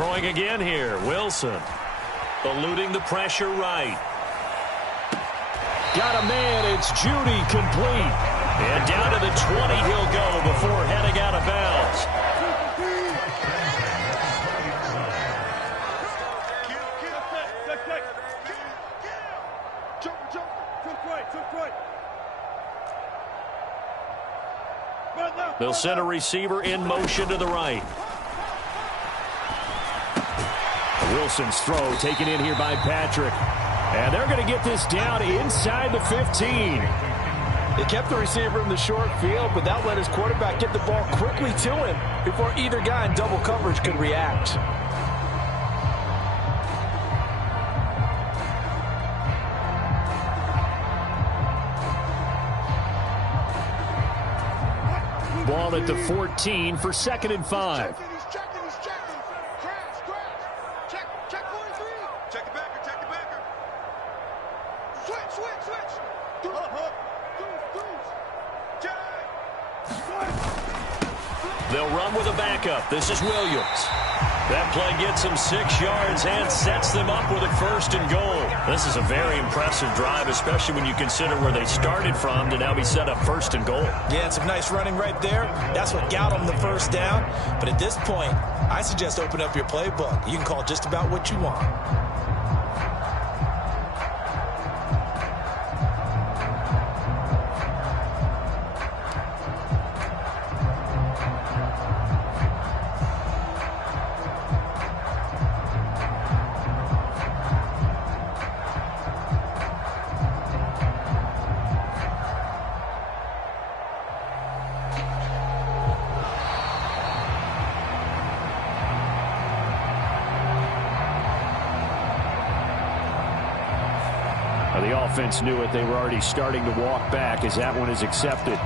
Throwing again here, Wilson. Eluding the pressure right. Got a man, it's Judy, complete. And down to the 20 he'll go before heading out of bounds. They'll send a receiver in motion to the right. Wilson's throw taken in here by Patrick. And they're going to get this down inside the 15. They kept the receiver in the short field, but that let his quarterback get the ball quickly to him before either guy in double coverage could react. Ball at the 14 for 2nd and 5. They'll run with a backup. This is Williams. That play gets them 6 yards and sets them up with a 1st and goal. This is a very impressive drive, especially when you consider where they started from to now be set up 1st and goal. Yeah, some nice running right there. That's what got them the 1st down. But at this point, I suggest open up your playbook. You can call just about what you want. The offense knew it. They were already starting to walk back as that one is accepted.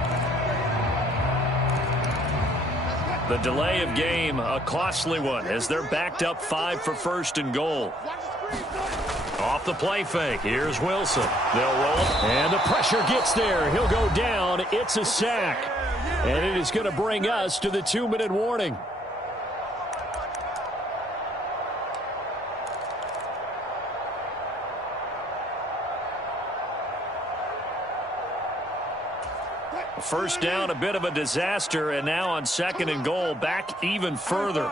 The delay of game, a costly one, as they're backed up 5 for 1st and goal. Off the play fake. Here's Wilson. They'll roll. And the pressure gets there. He'll go down. It's a sack. And it is going to bring us to the 2-minute warning. First down, a bit of a disaster, and now on 2nd and goal, back even further.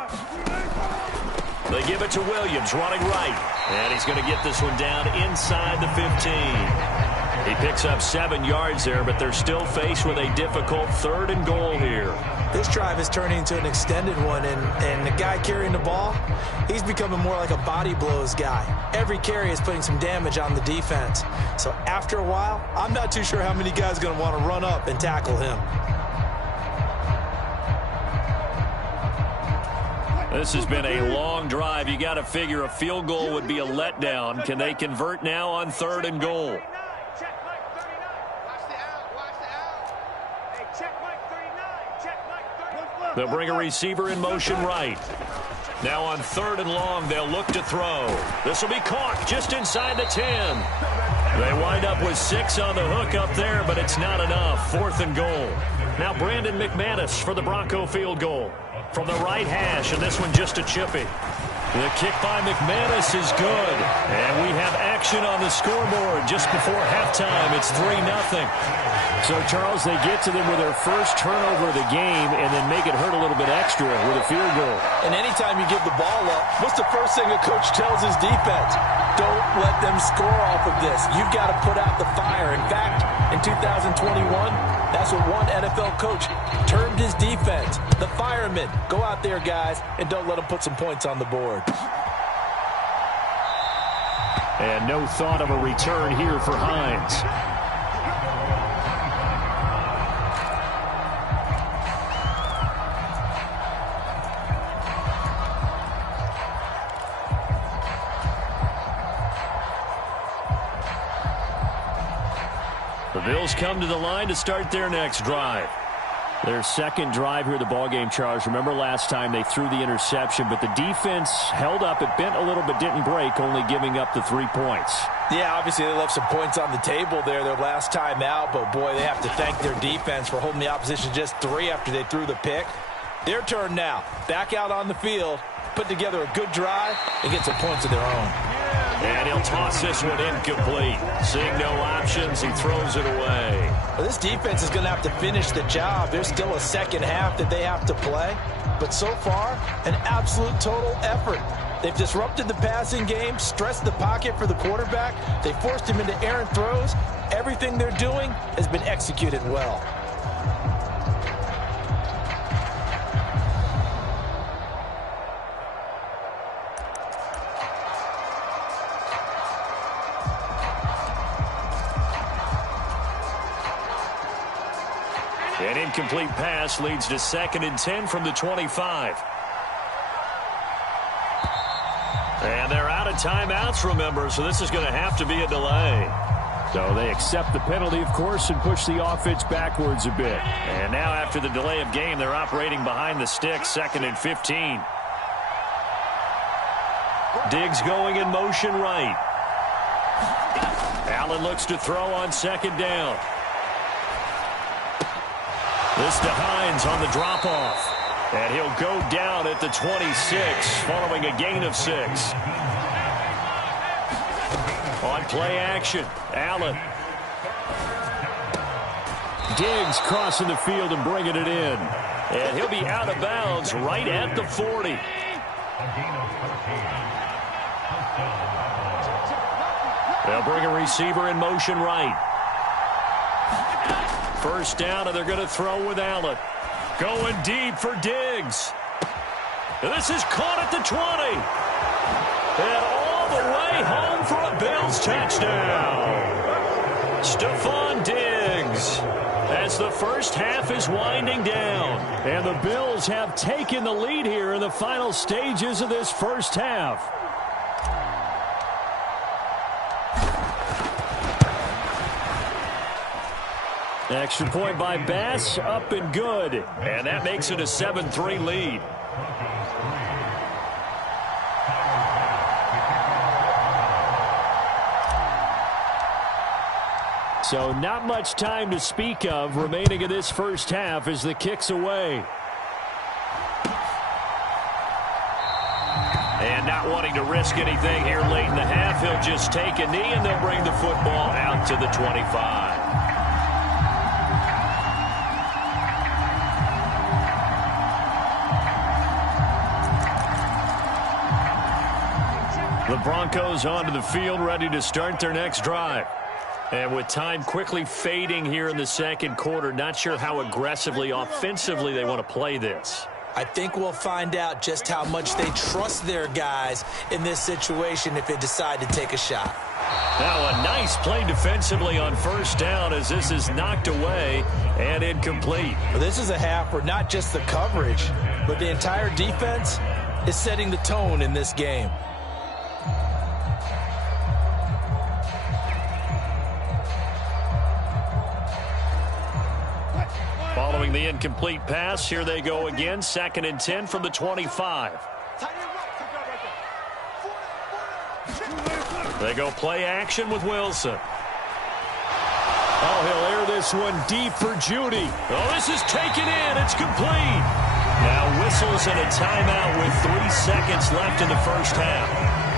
They give it to Williams, running right. And he's going to get this one down inside the 15. He picks up 7 yards there, but they're still faced with a difficult 3rd and goal here. This drive is turning into an extended one, and the guy carrying the ball, he's becoming more like a body blows guy. Every carry is putting some damage on the defense. So after a while, I'm not too sure how many guys are going to want to run up and tackle him. This has been a long drive. You got to figure a field goal would be a letdown. Can they convert now on 3rd and goal? They'll bring a receiver in motion right. Now on 3rd and long, they'll look to throw. This will be caught just inside the 10. They wind up with 6 on the hook up there, but it's not enough. 4th and goal. Now Brandon McManus for the Bronco field goal. From the right hash, and this one just a chippy. The kick by McManus is good. And we have action on the scoreboard just before halftime. It's 3-0. So, Charles, they get to them with their first turnover of the game and then make it hurt a little bit extra with a field goal. And anytime you give the ball up, what's the first thing a coach tells his defense? Don't let them score off of this. You've got to put out the fire. In fact, in 2021, that's what one NFL coach termed his defense. The firemen. Go out there, guys, and don't let them put some points on the board. And no thought of a return here for Hines. The Bills come to the line to start their next drive. Their second drive here of the ballgame, Charles. Remember last time they threw the interception, but the defense held up. It bent a little but didn't break, only giving up the 3 points. Yeah, obviously they left some points on the table there their last time out, but boy, they have to thank their defense for holding the opposition just 3 after they threw the pick. Their turn now. Back out on the field, put together a good drive, and get some points of their own. And he'll toss this one incomplete. Seeing no options, he throws it away. Well, this defense is going to have to finish the job. There's still a second half that they have to play. But so far, an absolute total effort. They've disrupted the passing game, stressed the pocket for the quarterback. They forced him into errant throws. Everything they're doing has been executed well. An incomplete pass leads to 2nd and 10 from the 25. And they're out of timeouts, remember, so this is going to have to be a delay. So they accept the penalty, of course, and push the offense backwards a bit. And now after the delay of game, they're operating behind the sticks, 2nd and 15. Diggs going in motion right. Allen looks to throw on 2nd down. This to Hines on the drop-off. And he'll go down at the 26 following a gain of 6. On play action, Allen. Diggs crossing the field and bringing it in. And he'll be out of bounds right at the 40. They'll bring a receiver in motion right. First down, and they're going to throw with Allen. Going deep for Diggs. This is caught at the 20. And all the way home for a Bills touchdown. Stephon Diggs, as the first half is winding down. And the Bills have taken the lead here in the final stages of this first half. Extra point by Bass, up and good. And that makes it a 7-3 lead. So not much time to speak of remaining in this first half as the kick's away. And not wanting to risk anything here late in the half, he'll just take a knee and they'll bring the football out to the 25. The Broncos onto the field, ready to start their next drive. And with time quickly fading here in the second quarter, not sure how aggressively, offensively they want to play this. I think we'll find out just how much they trust their guys in this situation if they decide to take a shot. Now a nice play defensively on first down as this is knocked away and incomplete. Well, this is a half where not just the coverage, but the entire defense is setting the tone in this game. Following the incomplete pass, here they go again, 2nd and 10 from the 25. They go play action with Wilson. Oh, he'll air this one deep for Judy. Oh, this is taken in. It's complete. Now whistles and a timeout with 3 seconds left in the first half.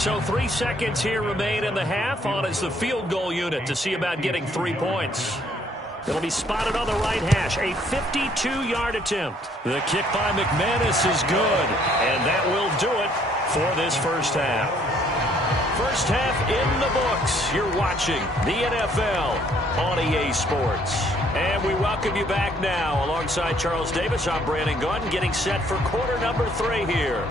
So 3 seconds here remain in the half. On is the field goal unit to see about getting 3 points. It'll be spotted on the right hash. A 52-yard attempt. The kick by McManus is good. And that will do it for this first half. First half in the books. You're watching the NFL on EA Sports. And we welcome you back now. Alongside Charles Davis, I'm Brandon Gaudin, getting set for quarter number 3 here.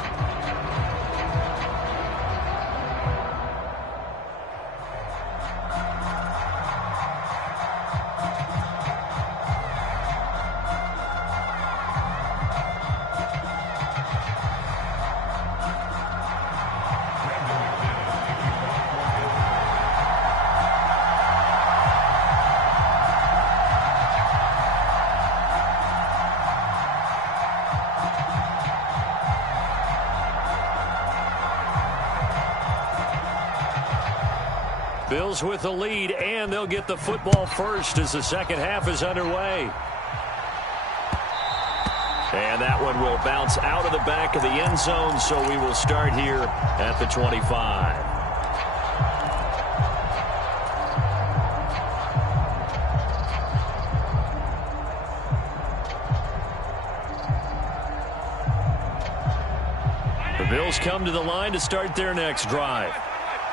Bills with the lead, and they'll get the football first as the second half is underway. And that one will bounce out of the back of the end zone, so we will start here at the 25. The Bills come to the line to start their next drive.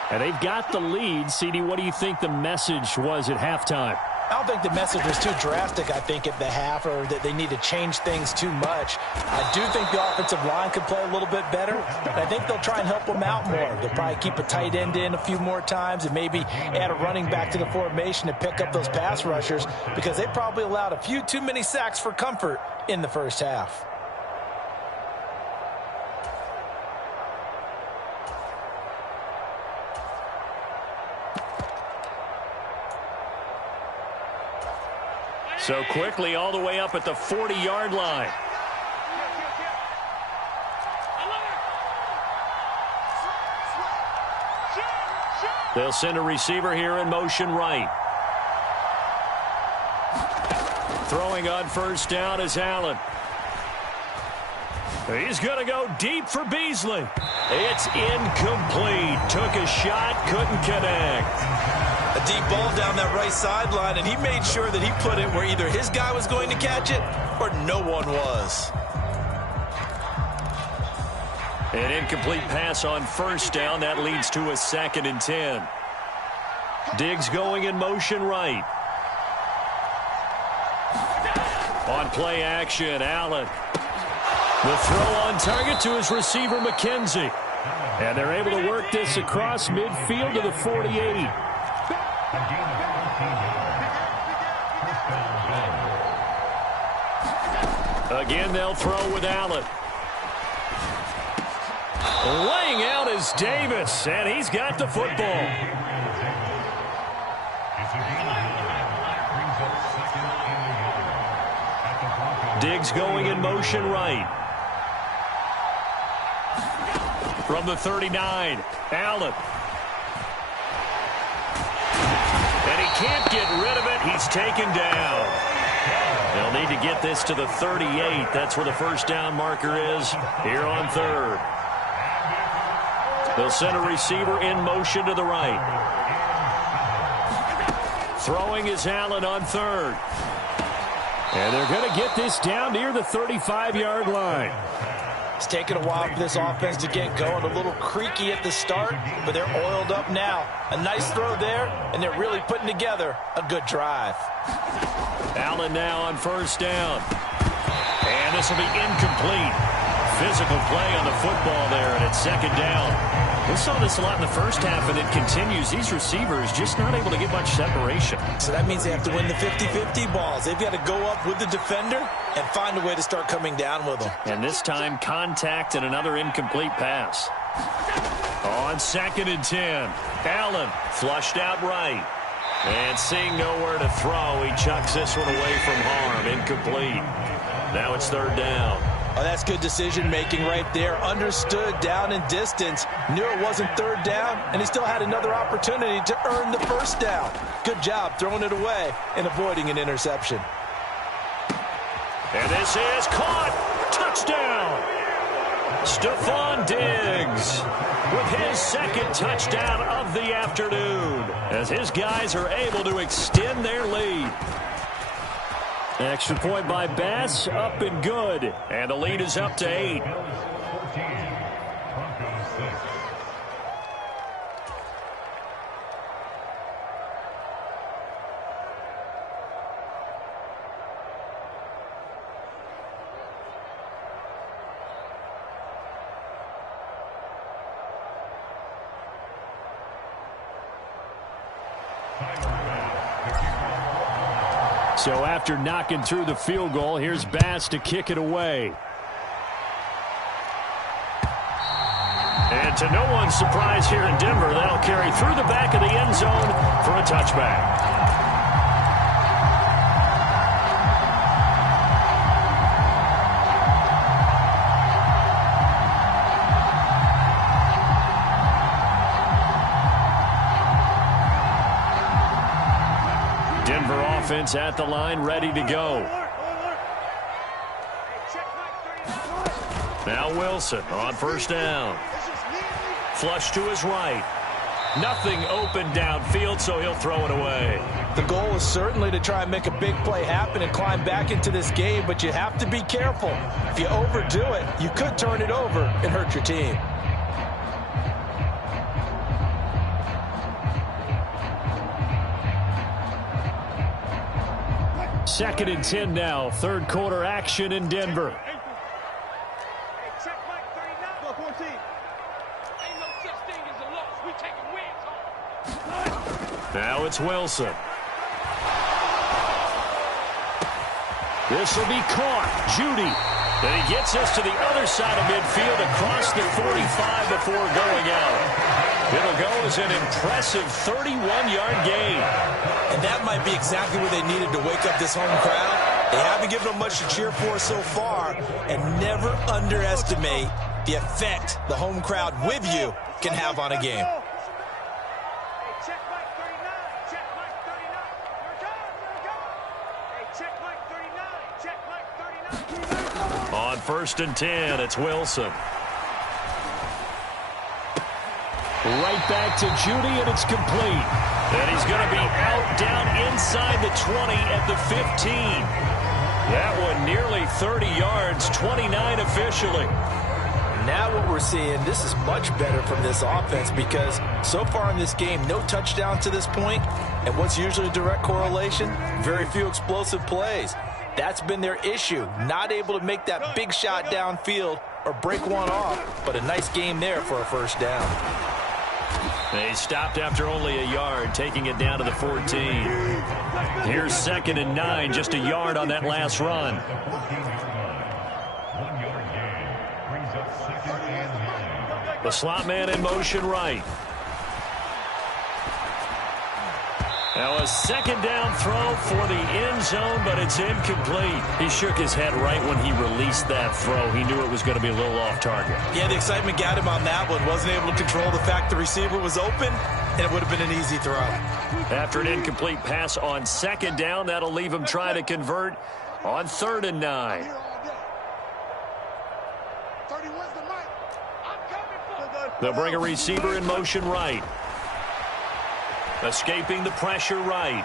And they've got the lead. CD, what do you think the message was at halftime? I don't think the message was too drastic, I think, at the half, or that they need to change things too much. I do think the offensive line could play a little bit better. I think they'll try and help them out more. They'll probably keep a tight end in a few more times and maybe add a running back to the formation to pick up those pass rushers, because they probably allowed a few too many sacks for comfort in the first half. So quickly all the way up at the 40-yard line. They'll send a receiver here in motion right. Throwing on first down is Allen. He's going to go deep for Beasley. It's incomplete. Took a shot, couldn't connect. A deep ball down that right sideline, and he made sure that he put it where either his guy was going to catch it or no one was. An incomplete pass on first down. That leads to a 2nd and 10. Diggs going in motion right. On play action, Allen. The throw on target to his receiver, McKenzie. And they're able to work this across midfield to the 48. Again, they'll throw with Allen. Laying out is Davis, and he's got the football. Diggs going in motion right. From the 39, Allen. And he can't get rid of it. He's taken down. They'll need to get this to the 38. That's where the first down marker is here on third. They'll send a receiver in motion to the right. Throwing is Allen on third. And they're going to get this down near the 35-yard line. It's taken a while for this offense to get going. A little creaky at the start, but they're oiled up now. A nice throw there, and they're really putting together a good drive. Allen now on first down. And this will be incomplete. Physical play on the football there, and it's 2nd down. We saw this a lot in the first half, and it continues. These receivers just not able to get much separation. So that means they have to win the 50-50 balls. They've got to go up with the defender and find a way to start coming down with them. And this time, contact and another incomplete pass. On 2nd and 10, Allen flushed out right. And seeing nowhere to throw, he chucks this one away from harm. Incomplete. Now it's 3rd down. Oh, that's good decision-making right there. Understood down and distance. Knew it wasn't 3rd down, and he still had another opportunity to earn the 1st down. Good job throwing it away and avoiding an interception. And this is caught. Touchdown. Stefon Diggs with his 2nd touchdown of the afternoon as his guys are able to extend their lead. Extra point by Bass, up and good. And the lead is up to 8. So after knocking through the field goal, here's Bass to kick it away. And to no one's surprise here in Denver, that'll carry through the back of the end zone for a touchback. offense at the line, ready to go. Now Wilson on first down. Flush to his right. Nothing open downfield, so he'll throw it away. The goal is certainly to try and make a big play happen and climb back into this game, but you have to be careful. If you overdo it, you could turn it over and hurt your team. Second and 10 now. Third quarter action in Denver. Now it's Wilson. This will be caught. Judy. And he gets us to the other side of midfield across the 45 before going out. It'll go as an impressive 31-yard gain. And that might be exactly what they needed to wake up this home crowd. They haven't given them much to cheer for so far, and never underestimate the effect the home crowd with you can have on a game. On first and 10, it's Wilson. Right back to Judy, and it's complete. And he's going to be out down inside the 20 at the 15. That one nearly 30 yards, 29 officially. Now what we're seeing, this is much better from this offense because so far in this game, no touchdown to this point, and what's usually a direct correlation? Very few explosive plays. That's been their issue, not able to make that big shot downfield or break one off, but a nice game there for a first down. They stopped after only a yard, taking it down to the 14. Here's second and 9, just a yard on that last run. The slot man in motion right. Now a second down throw for the end zone, but it's incomplete. He shook his head right when he released that throw. He knew it was going to be a little off target. Yeah, the excitement got him on that one. Wasn't able to control the fact the receiver was open, and it would have been an easy throw. After an incomplete pass on second down, that'll leave him trying to convert on third and 9. They'll bring a receiver in motion right. Escaping the pressure right.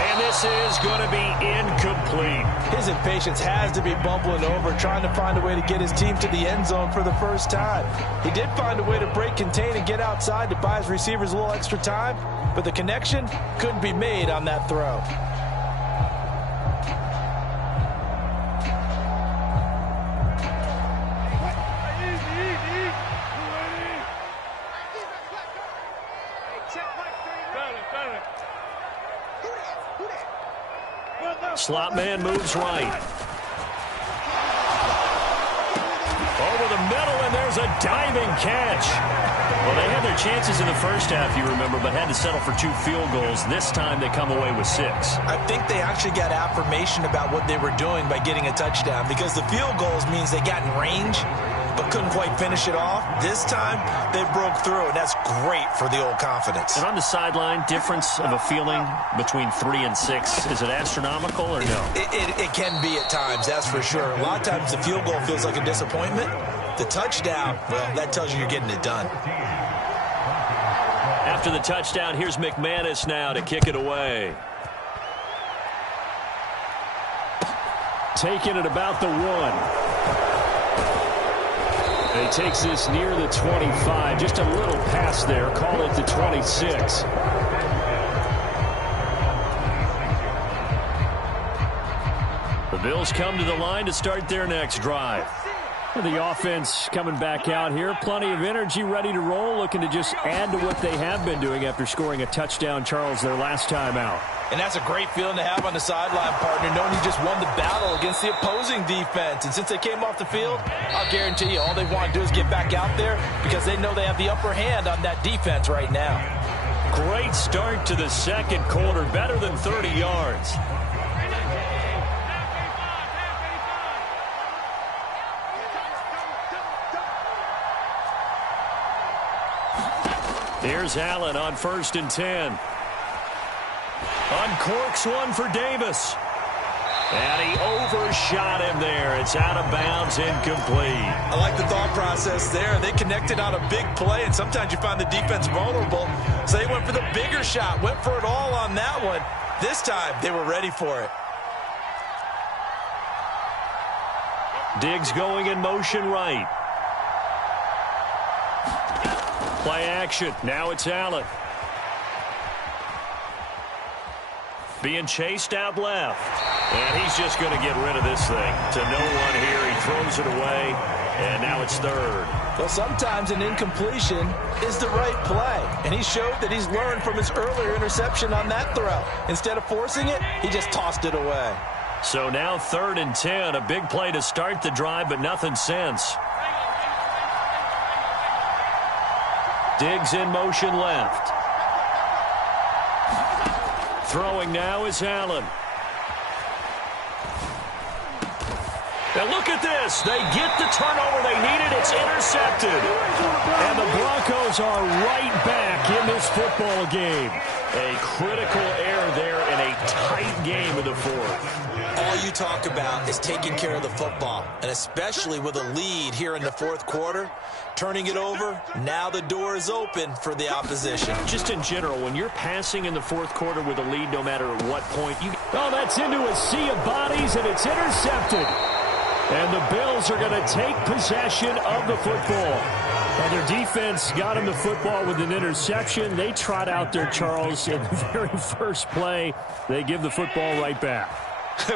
And this is going to be incomplete. His impatience has to be bumbling over, trying to find a way to get his team to the end zone for the first time. He did find a way to break, contain, and get outside to buy his receivers a little extra time, but the connection couldn't be made on that throw. Slot man moves right. Over the middle, and there's a diving catch. Well, they had their chances in the first half, you remember, but had to settle for 2 field goals. This time they come away with 6. I think they actually got affirmation about what they were doing by getting a touchdown, because the field goals means they got in range but couldn't quite finish it off. This time, they broke through, and that's great for the old confidence. And on the sideline, difference of a feeling between 3 and 6, is it astronomical or no? It can be at times, that's for sure. A lot of times the field goal feels like a disappointment. The touchdown, well, that tells you you're getting it done. After the touchdown, here's McManus now to kick it away. Taking it about the 1. He takes this near the 25. Just a little pass there. Call it the 26. The Bills come to the line to start their next drive. The offense coming back out here. Plenty of energy, ready to roll. Looking to just add to what they have been doing after scoring a touchdown, Charles, their last time out. And that's a great feeling to have on the sideline, partner, knowing you just won the battle against the opposing defense. And since they came off the field, I'll guarantee you all they want to do is get back out there because they know they have the upper hand on that defense right now. Great start to the second quarter, better than 30 yards. Here's Allen on first and 10. Uncorks one for Davis. And he overshot him there. It's out of bounds, incomplete. I like the thought process there. They connected on a big play, and sometimes you find the defense vulnerable. So they went for the bigger shot, went for it all on that one. This time, they were ready for it. Diggs going in motion right. Play action. Now it's Allen. Being chased out left. And he's just going to get rid of this thing. To no one here. He throws it away. And now it's third. Well, sometimes an incompletion is the right play. And he showed that he's learned from his earlier interception on that throw. Instead of forcing it, he just tossed it away. So now 3rd and 10. A big play to start the drive, but nothing since. Diggs in motion left. Throwing now is Allen. Now look at this. They get the turnover they needed. It's intercepted. And the Broncos are right back in this football game. A critical error there in a tight game in the 4th. All you talk about is taking care of the football, and especially with a lead here in the 4th quarter, turning it over, now the door is open for the opposition. Just in general, when you're passing in the 4th quarter with a lead, no matter at what point, Oh, that's into a sea of bodies, and it's intercepted. And the Bills are going to take possession of the football. And their defense got him the football with an interception. They trot out there, Charles, in the very first play. They give the football right back.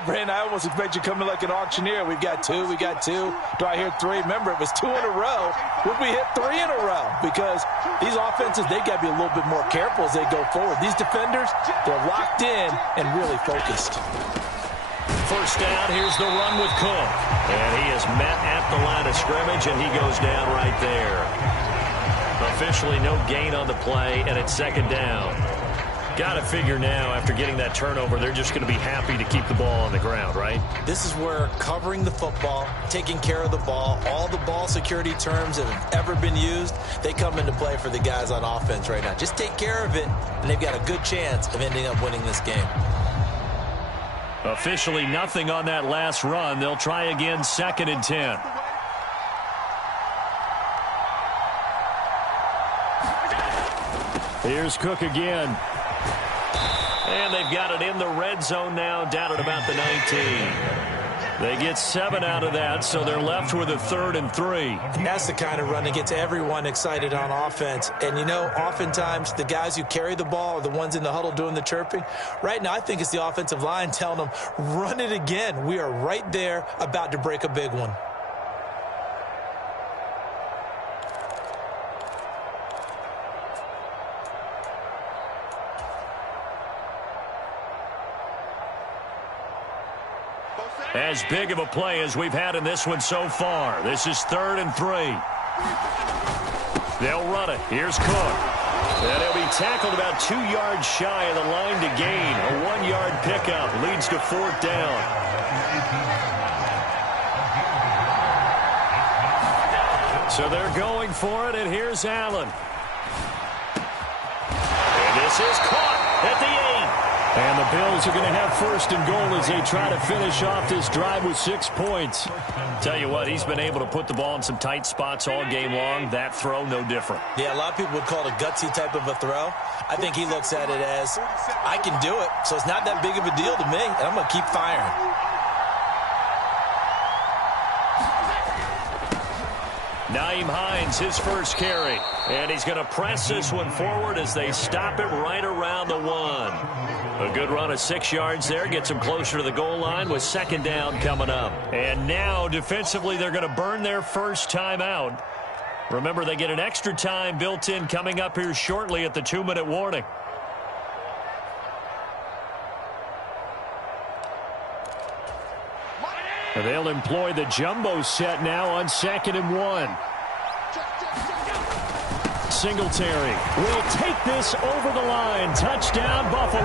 Brandon, I almost expect you coming like an auctioneer. We've got two. Do I hear 3? Remember, it was 2 in a row. Would we hit 3 in a row? Because these offenses, they got to be a little bit more careful as they go forward. These defenders, they're locked in and really focused. First down, here's the run with Cook. And he is met at the line of scrimmage, and he goes down right there. Officially no gain on the play, and it's 2nd down. Got to figure now, after getting that turnover, they're just going to be happy to keep the ball on the ground, right? This is where covering the football, taking care of the ball, all the ball security terms that have ever been used, they come into play for the guys on offense right now. Just take care of it, and they've got a good chance of ending up winning this game. Officially nothing on that last run. They'll try again, 2nd and 10. Here's Cook again. And they've got it in the red zone now, down at about the 19. They get 7 out of that, so they're left with a 3rd and 3. That's the kind of run that gets everyone excited on offense. And, you know, oftentimes the guys who carry the ball are the ones in the huddle doing the chirping. Right now, I think it's the offensive line telling them, run it again. We are right there about to break a big one. As big of a play as we've had in this one so far. This is 3rd and 3. They'll run it. Here's Cook. And he'll be tackled about 2 yards shy of the line to gain. A 1-yard pickup leads to 4th down. So they're going for it, and here's Allen. And this is caught at the 8. And the Bills are going to have 1st and goal as they try to finish off this drive with 6 points. Tell you what, he's been able to put the ball in some tight spots all game long. That throw, no different. Yeah, a lot of people would call it a gutsy type of a throw. I think he looks at it as, I can do it, so it's not that big of a deal to me, and I'm going to keep firing. Nyheim Hines, his first carry. And he's going to press this one forward as they stop it right around the 1. A good run of 6 yards there. Gets him closer to the goal line with 2nd down coming up. And now, defensively, they're going to burn their first timeout. Remember, they get an extra time built in coming up here shortly at the 2-minute warning. They'll employ the jumbo set now on 2nd and 1. Singletary will take this over the line. Touchdown, Buffalo.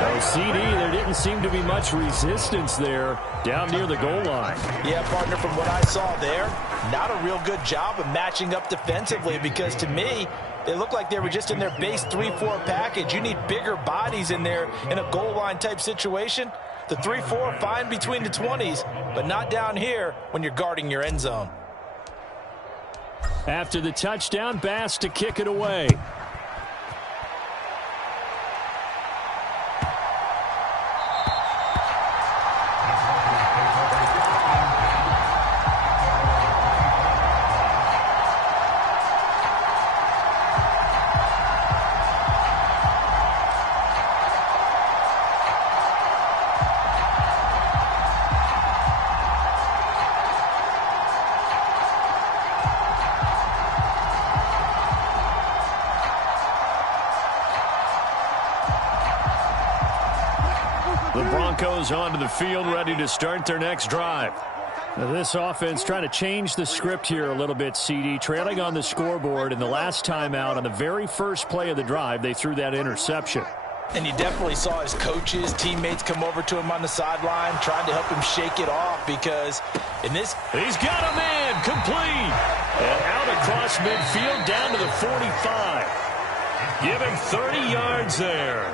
Oh, CD, there didn't seem to be much resistance there down near the goal line. Yeah, partner, from what I saw there, not a real good job of matching up defensively, because to me, they looked like they were just in their base 3-4 package. You need bigger bodies in there in a goal line type situation. The 3-4, fine between the 20s, but not down here when you're guarding your end zone. After the touchdown, Bass to kick it away. The Broncos onto the field, ready to start their next drive. Now this offense trying to change the script here a little bit, CD. Trailing on the scoreboard in the last timeout on the very first play of the drive, they threw that interception. And you definitely saw his coaches, teammates come over to him on the sideline, trying to help him shake it off, because in this... He's got a man, complete. And out across midfield, down to the 45. Give him 30 yards there.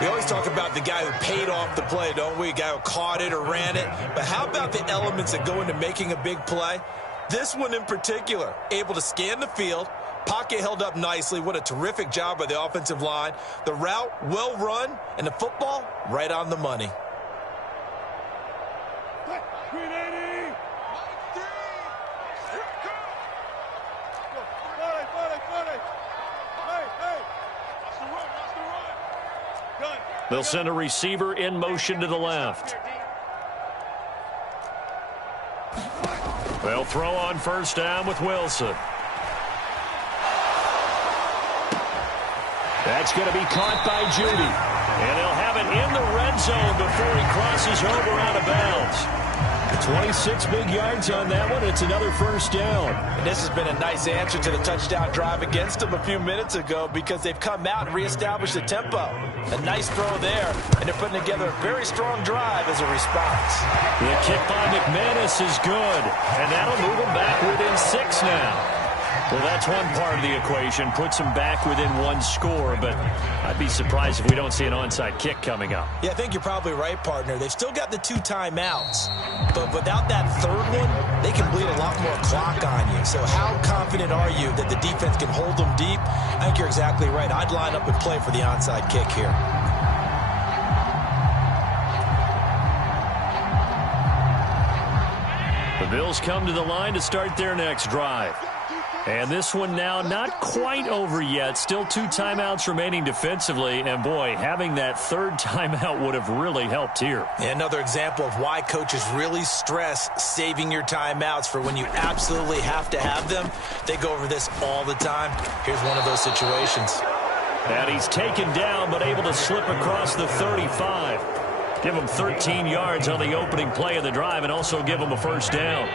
We always talk about the guy who paid off the play, don't we? A guy who caught it or ran it. But how about the elements that go into making a big play? This one in particular, able to scan the field, pocket held up nicely. What a terrific job by the offensive line. The route, well run, and the football, right on the money. They'll send a receiver in motion to the left. They'll throw on first down with Wilson. That's going to be caught by Judy. And they'll have it in the red zone before he crosses over out of bounds. 26 big yards on that one. It's another first down. And this has been a nice answer to the touchdown drive against them a few minutes ago, because they've come out and reestablished the tempo. A nice throw there, and they're putting together a very strong drive as a response. The kick by McManus is good, and that'll move them back within 6 now. Well, that's one part of the equation, puts them back within 1 score, but I'd be surprised if we don't see an onside kick coming up. Yeah, I think you're probably right, partner. They've still got the 2 timeouts, but without that third one, they can bleed a lot more clock on you. So how confident are you that the defense can hold them deep? I think you're exactly right. I'd line up and play for the onside kick here. The Bills come to the line to start their next drive. And this one now not quite over yet. Still 2 timeouts remaining defensively. And, boy, having that third timeout would have really helped here. Yeah, another example of why coaches really stress saving your timeouts for when you absolutely have to have them. They go over this all the time. Here's one of those situations. And he's taken down but able to slip across the 35. Give him 13 yards on the opening play of the drive and also give him a first down.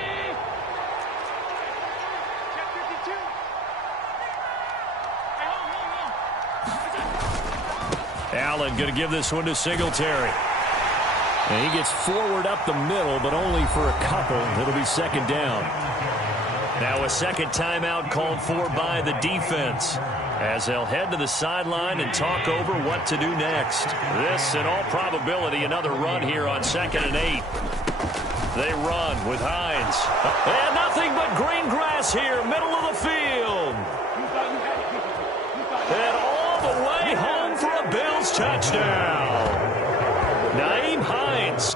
Allen going to give this one to Singletary. And he gets forward up the middle, but only for a couple. It'll be second down. Now a second timeout called for by the defense, as they'll head to the sideline and talk over what to do next. This, in all probability, another run here on 2nd and 8. They run with Hines. And nothing but green grass here, middle of the field. And all the way home for a Bills touchdown. Nyheim Hines.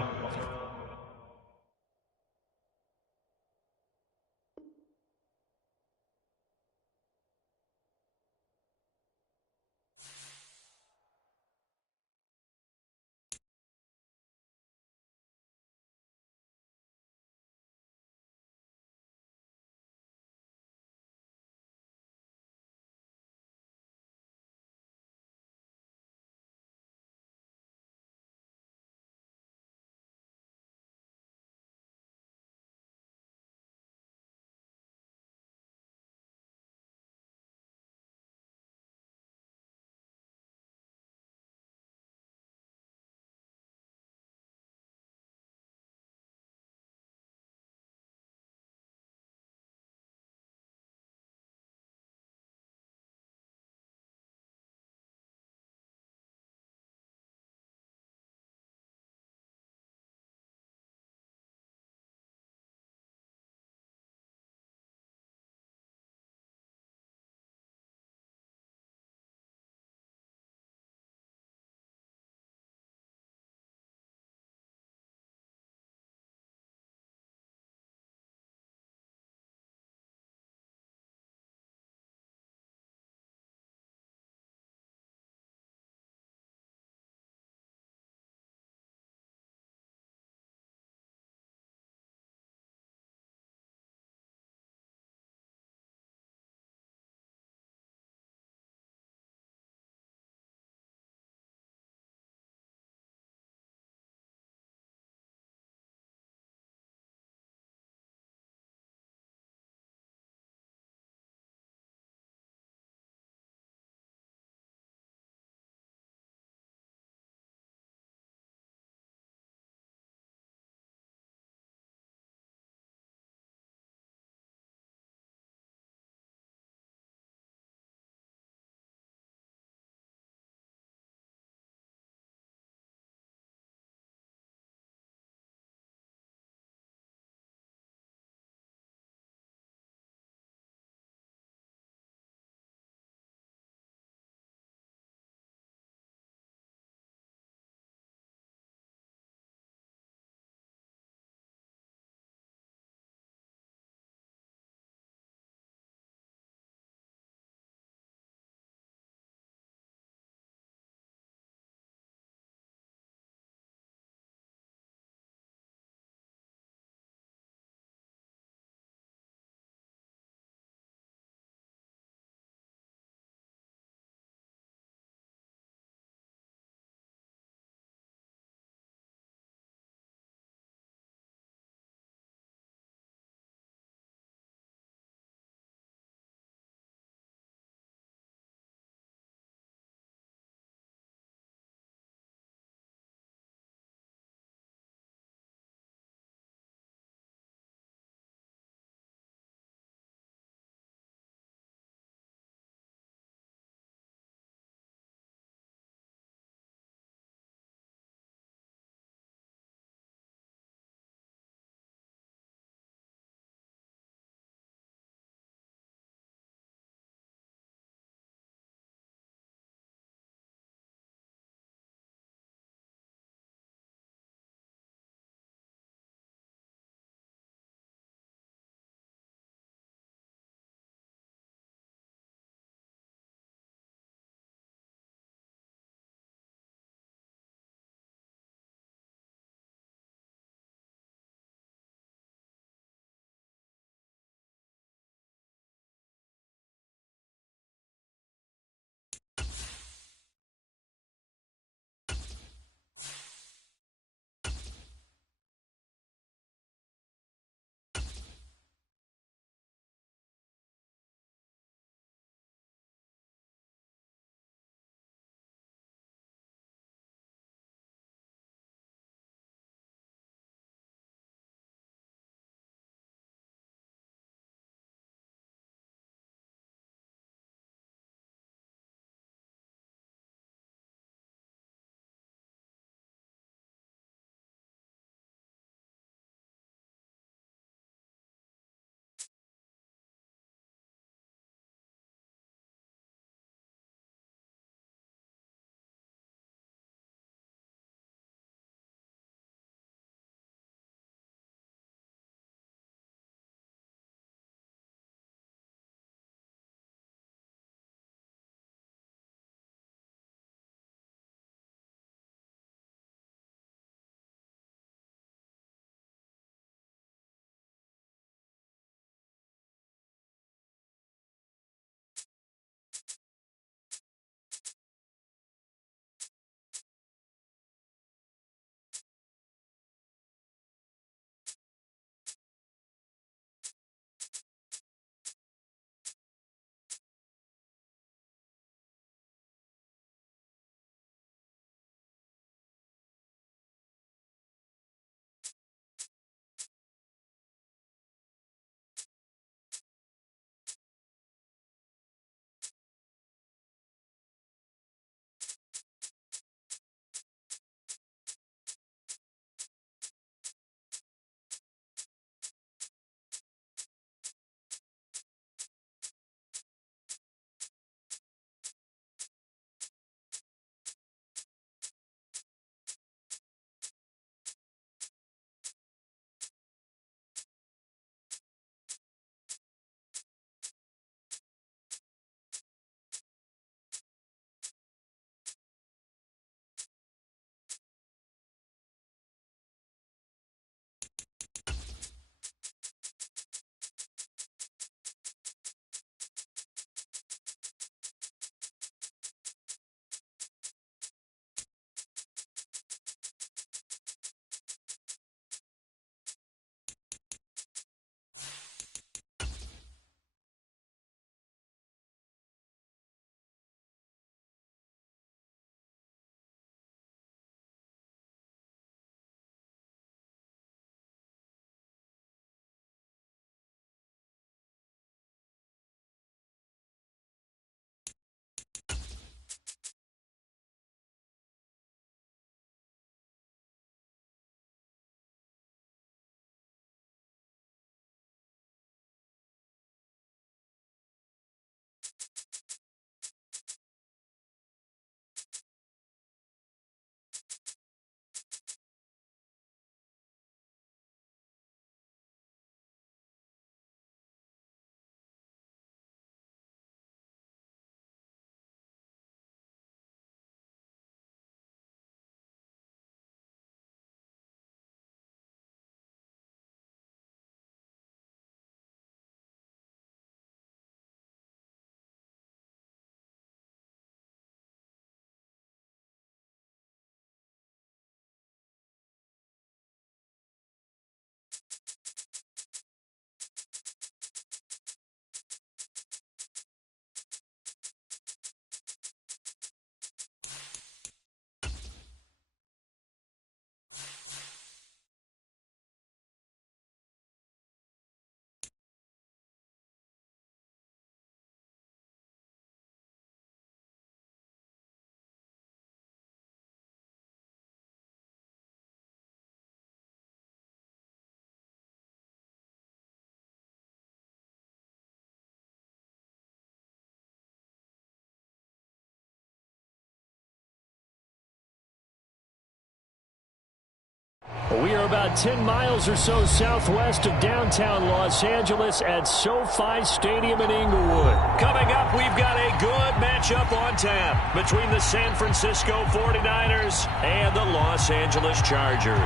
We're about 10 miles or so southwest of downtown Los Angeles at SoFi Stadium in Inglewood. Coming up, we've got a good matchup on tap between the San Francisco 49ers and the Los Angeles Chargers.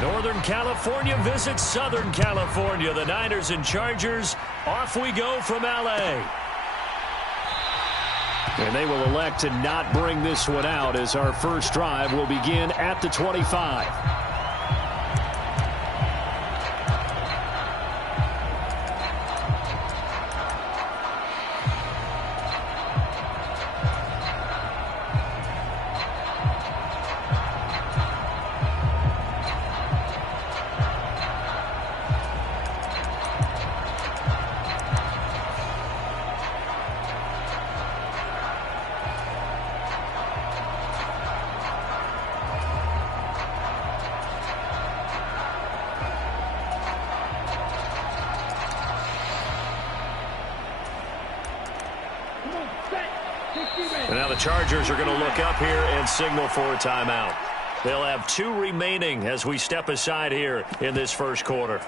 Northern California visits Southern California. The Niners and Chargers, off we go from L.A. And they will elect to not bring this one out as our first drive will begin at the 25. And now the Chargers are going to look up here and signal for a timeout. They'll have 2 remaining as we step aside here in this first quarter.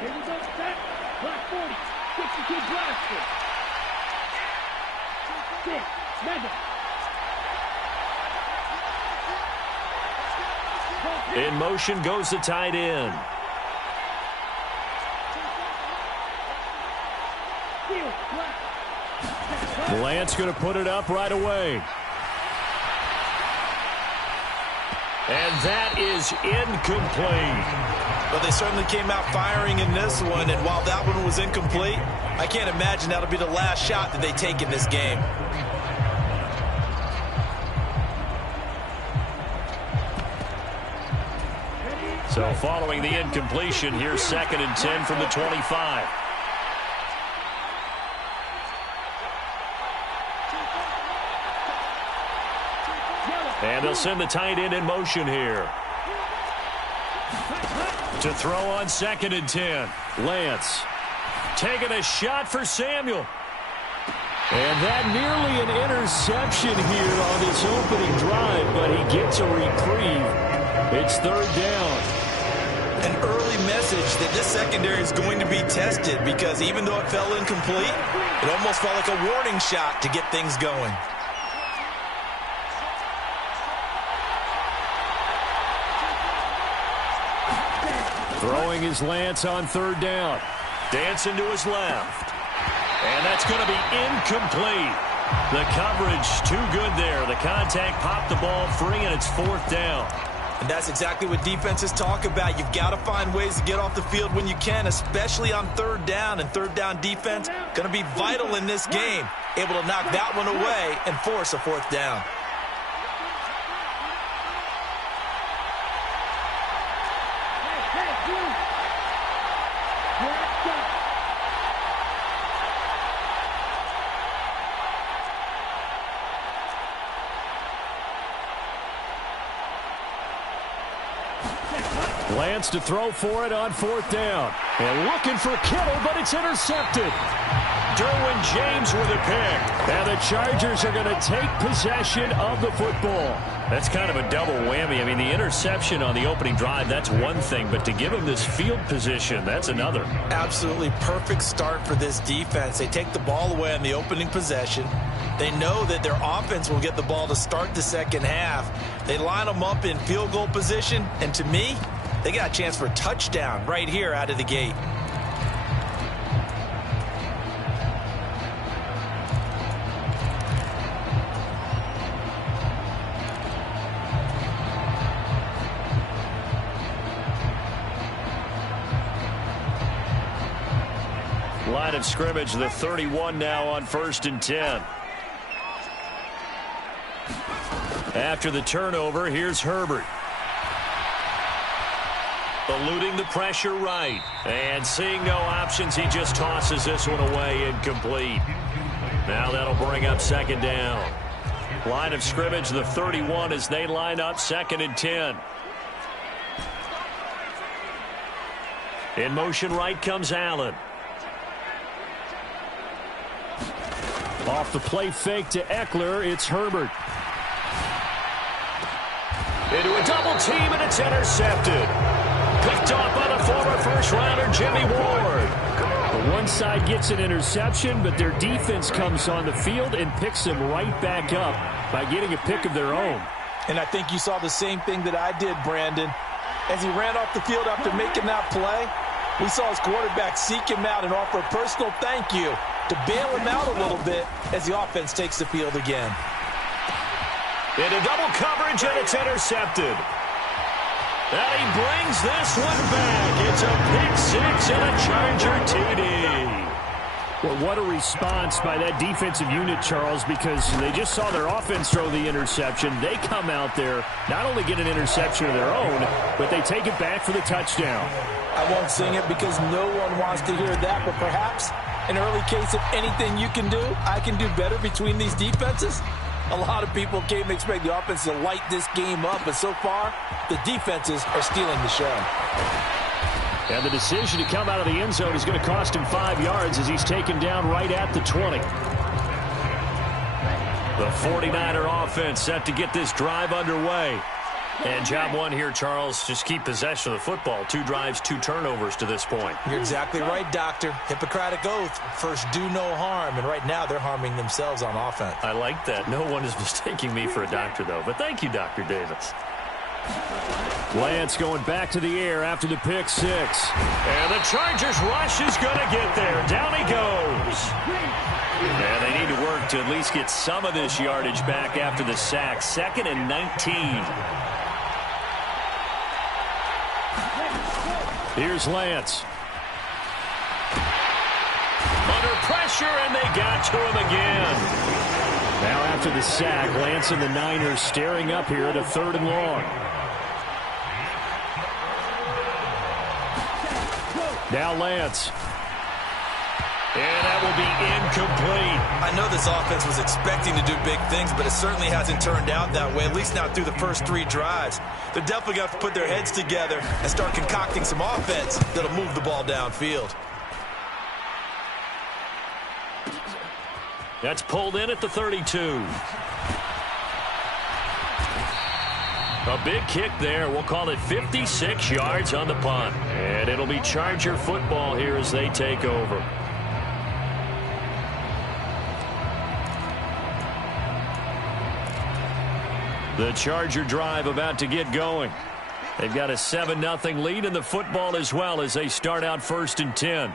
Here we go, set. Black 40. 62 blaster. 6. Mega. In motion goes the tight end. Lance going to put it up right away. And that is incomplete. But they certainly came out firing in this one, and while that one was incomplete, I can't imagine that'll be the last shot that they take in this game. So following the incompletion, here's 2nd and 10 from the 25. And they'll send the tight end in motion here. To throw on 2nd and 10. Lance taking a shot for Samuel. And that nearly an interception here on this opening drive, but he gets a reprieve. It's 3rd down. An early message that this secondary is going to be tested, because even though it fell incomplete, it almost felt like a warning shot to get things going. Throwing is Lance on 3rd down. Dancing to his left. And that's going to be incomplete. The coverage too good there. The contact popped the ball free, and it's 4th down. And that's exactly what defenses talk about. You've got to find ways to get off the field when you can, especially on 3rd down. And 3rd down defense going to be vital in this game. Able to knock that one away and force a 4th down. Lance to throw for it on 4th down. And looking for Kittle, but it's intercepted. Derwin James with a pick. And the Chargers are going to take possession of the football. That's kind of a double whammy. I mean, the interception on the opening drive, that's one thing. But to give him this field position, that's another. Absolutely perfect start for this defense. They take the ball away on the opening possession. They know that their offense will get the ball to start the second half. They line them up in field goal position. And to me, they got a chance for a touchdown right here out of the gate. Line of scrimmage, the 31 now on 1st and 10. After the turnover, here's Herbert. Eluding the pressure right. And seeing no options, he just tosses this one away, incomplete. Now that'll bring up 2nd down. Line of scrimmage, the 31 as they line up 2nd and 10. In motion right comes Allen. Off the play fake to Eckler, it's Herbert. Into a double team, and it's intercepted. Picked off by the former first-rounder Jimmy Ward. The one side gets an interception, but their defense comes on the field and picks them right back up by getting a pick of their own. And I think you saw the same thing that I did, Brandon. As he ran off the field after making that play, we saw his quarterback seek him out and offer a personal thank you to bail him out a little bit as the offense takes the field again. Into double coverage, and it's intercepted. And he brings this one back. It's a pick six and a Charger TD. Well, what a response by that defensive unit, Charles, because they just saw their offense throw the interception. They come out there, not only get an interception of their own, but they take it back for the touchdown. I won't sing it because no one wants to hear that, but perhaps an early case of anything you can do, I can do better between these defenses. A lot of people came to expect the offense to light this game up, but so far, the defenses are stealing the show. And the decision to come out of the end zone is going to cost him 5 yards as he's taken down right at the 20. The 49er offense set to get this drive underway. And job one here, Charles, just keep possession of the football. 2 drives, 2 turnovers to this point. You're exactly right, Doctor. Hippocratic oath. First, do no harm. And right now, they're harming themselves on offense. I like that. No one is mistaking me for a doctor, though. But thank you, Dr. Davis. Lance going back to the air after the pick six. And the Chargers rush is going to get there. Down he goes. And they need to work to at least get some of this yardage back after the sack. 2nd and 19. Here's Lance. Under pressure, and they got to him again. Now after the sack, Lance and the Niners staring up here at a 3rd and long. Now Lance. And that will be incomplete. I know this offense was expecting to do big things, but it certainly hasn't turned out that way, at least not through the first 3 drives. They're definitely going to have to put their heads together and start concocting some offense that'll move the ball downfield. That's pulled in at the 32. A big kick there. We'll call it 56 yards on the punt. And it'll be Charger football here as they take over. The Charger drive about to get going. They've got a 7-0 lead in the football as well as they start out 1st and 10.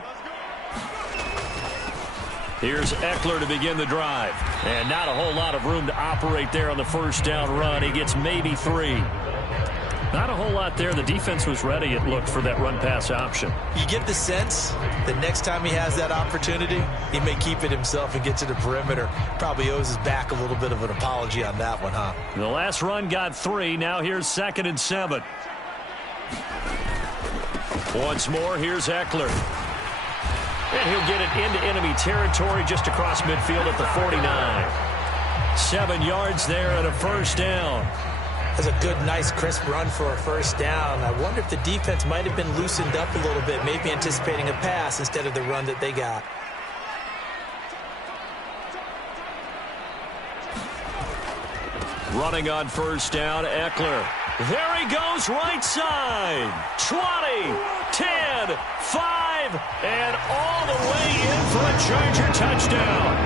Here's Eckler to begin the drive. And not a whole lot of room to operate there on the 1st down run. He gets maybe 3. Not a whole lot there. The defense was ready, it looked, for that run-pass option. You get the sense that next time he has that opportunity, he may keep it himself and get to the perimeter. Probably owes his back a little bit of an apology on that one, huh? The last run got 3. Now here's 2nd and 7. Once more, here's Eckler. And he'll get it into enemy territory just across midfield at the 49. 7 yards there and a 1st down. That's a good, nice, crisp run for a 1st down. I wonder if the defense might have been loosened up a little bit, maybe anticipating a pass instead of the run that they got. Running on 1st down, Eckler. There he goes, right side. 20, 10, 5, and all the way in for a Charger touchdown.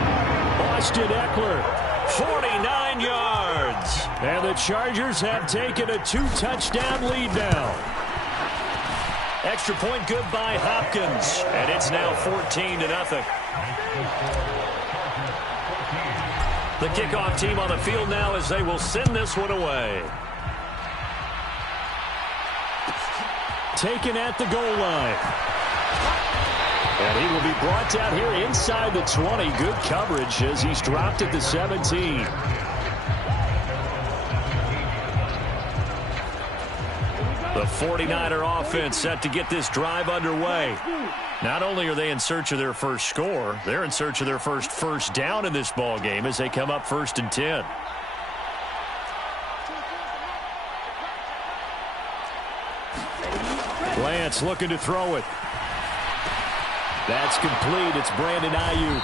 Austin Eckler. 49 yards. And the Chargers have taken a 2-touchdown lead now. Extra point good by Hopkins. And it's now 14-0. The kickoff team on the field now as they will send this one away. Taken at the goal line. And he will be brought down here inside the 20. Good coverage as he's dropped at the 17. The 49er offense set to get this drive underway. Not only are they in search of their first score, they're in search of their first down in this ball game as they come up 1st and 10. Lance looking to throw it. That's complete. It's Brandon Ayuk.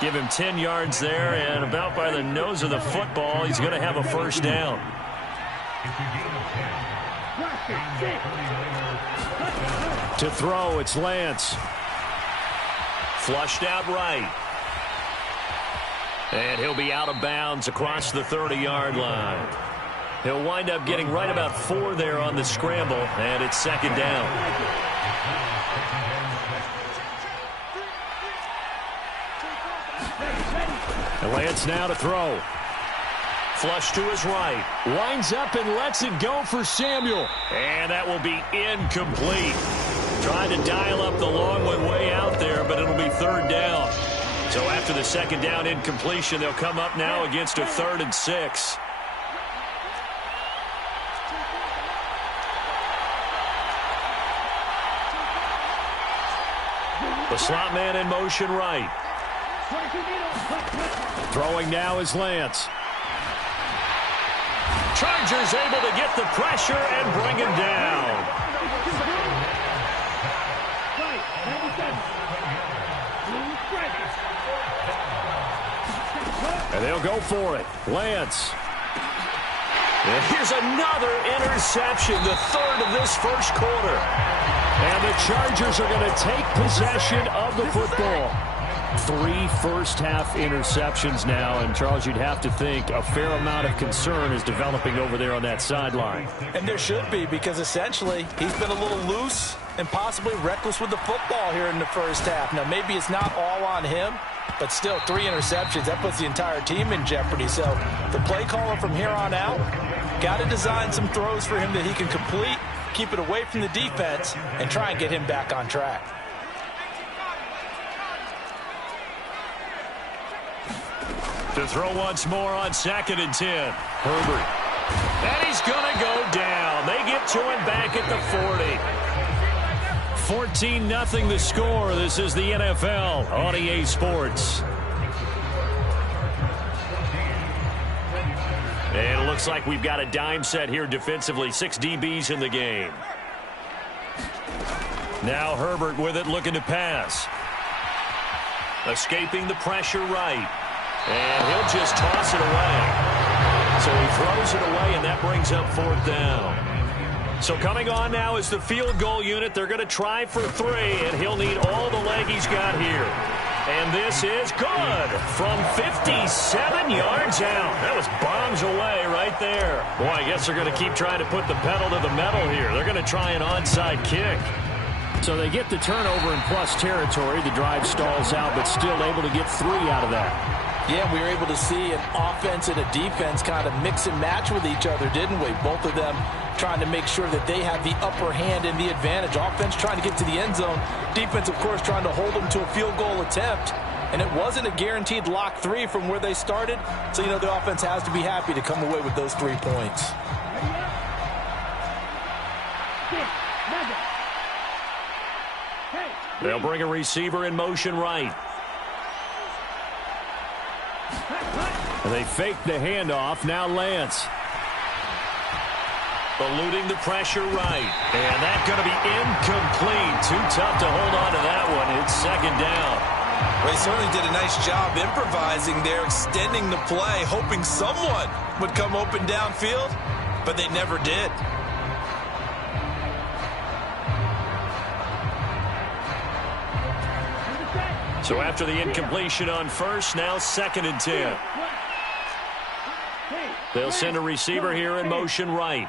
Give him 10 yards there, and about by the nose of the football, he's going to have a first down. To throw, it's Lance. Flushed out right. And he'll be out of bounds across the 30-yard line. He'll wind up getting right about 4 there on the scramble, and it's 2nd down. And Lance now to throw. Flush to his right. Winds up and lets it go for Samuel. And that will be incomplete. Trying to dial up the long one way out there, but it'll be 3rd down. So after the 2nd down incompletion, they'll come up now against a 3rd and 6. The slot man in motion right. Throwing now is Lance. Chargers able to get the pressure and bring him down. And they'll go for it. Lance. And here's another interception, the 3rd of this first quarter. And the Chargers are going to take possession of the football. 3 first-half interceptions now, and Charles, you'd have to think a fair amount of concern is developing over there on that sideline. And there should be, because essentially he's been a little loose and possibly reckless with the football here in the first half. Now, maybe it's not all on him, but still 3 interceptions. That puts the entire team in jeopardy. So the play caller from here on out got to design some throws for him that he can complete, keep it away from the defense, and try and get him back on track. To throw once more on 2nd and 10. Herbert. And he's going to go down. They get to him back at the 40. 14-0 the score. This is the NFL on EA Sports. And it looks like we've got a dime set here defensively. 6 DBs in the game. Now Herbert with it, looking to pass. Escaping the pressure right. And he'll just toss it away. So he throws it away, and that brings up 4th down. So coming on now is the field goal unit. They're going to try for 3, and he'll need all the leg he's got here. And this is good from 57 yards out. That was bombs away right there. Boy, I guess they're going to keep trying to put the pedal to the metal here. They're going to try an onside kick. So they get the turnover in plus territory. The drive stalls out, but still able to get 3 out of that. Yeah, we were able to see an offense and a defense kind of mix and match with each other, didn't we? Both of them trying to make sure that they have the upper hand and the advantage. Offense trying to get to the end zone. Defense, of course, trying to hold them to a field goal attempt. And it wasn't a guaranteed lock 3 from where they started. So, you know, the offense has to be happy to come away with those 3 points. They'll bring a receiver in motion right. And they fake the handoff. Now Lance. Eluding the pressure right. And that's going to be incomplete. Too tough to hold on to that one. It's 2nd down. Well, he certainly did a nice job improvising there, extending the play, hoping someone would come open downfield, but they never did. So after the incompletion on 1st, now 2nd and 10. They'll send a receiver here in motion right.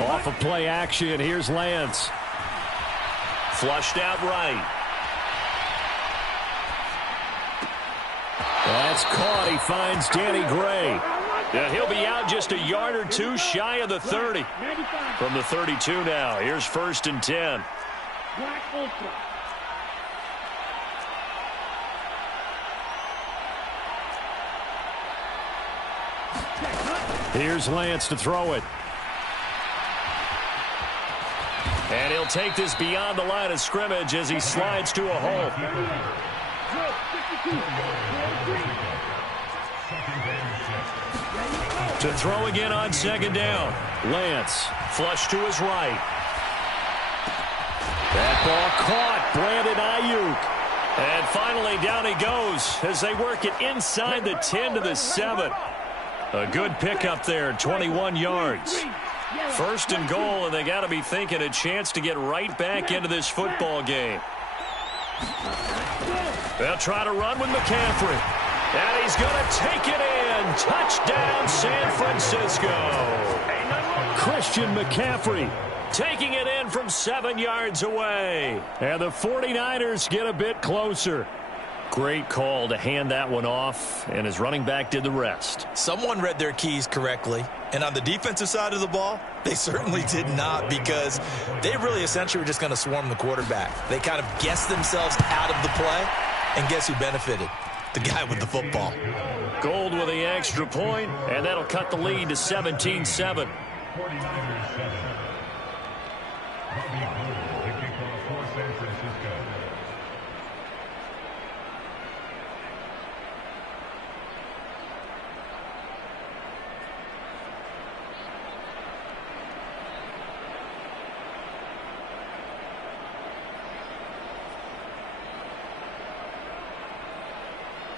Off of play action, here's Lance. Flushed out right. That's caught. He finds Danny Gray. And he'll be out just a yard or 2 shy of the 30. From the 32 now, here's 1st and 10. Black Ultra. Here's Lance to throw it. And he'll take this beyond the line of scrimmage as he slides to a hole. To throw again on second down. Lance, flush to his right. That ball caught. Brandon Ayuk. And finally down he goes as they work it inside the 10 to the 7. A good pickup there, 21 yards. First and goal, and they got to be thinking a chance to get right back into this football game. They'll try to run with McCaffrey. And he's going to take it in. Touchdown, San Francisco. Christian McCaffrey taking it in from 7 yards away. And the 49ers get a bit closer. Great call to hand that one off, and his running back did the rest. Someone read their keys correctly, and on the defensive side of the ball, they certainly did not, because they really essentially were just going to swarm the quarterback. They kind of guessed themselves out of the play, and guess who benefited? The guy with the football. Gold with the extra point, and that'll cut the lead to 17-7.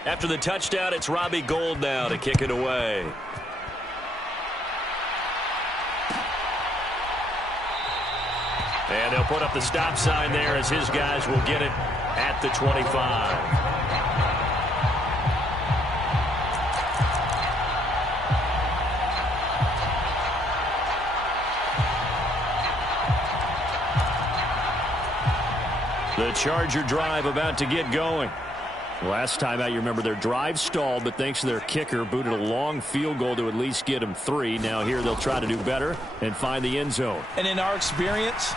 After the touchdown, it's Robbie Gould now to kick it away. And they'll put up the stop sign there as his guys will get it at the 25. The Charger drive about to get going. Last time out, you remember their drive stalled, but thanks to their kicker, booted a long field goal to at least get them 3. Now here they'll try to do better and find the end zone. And in our experience,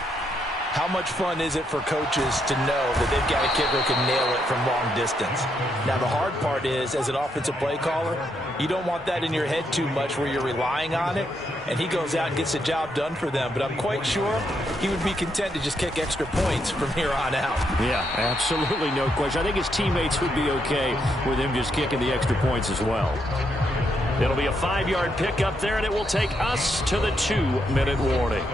how much fun is it for coaches to know that they've got a kicker who can nail it from long distance? Now, the hard part is, as an offensive play caller, you don't want that in your head too much where you're relying on it, and he goes out and gets the job done for them. But I'm quite sure he would be content to just kick extra points from here on out. Yeah, absolutely no question. I think his teammates would be okay with him just kicking the extra points as well. It'll be a 5-yard pickup there, and it will take us to the 2-minute warning.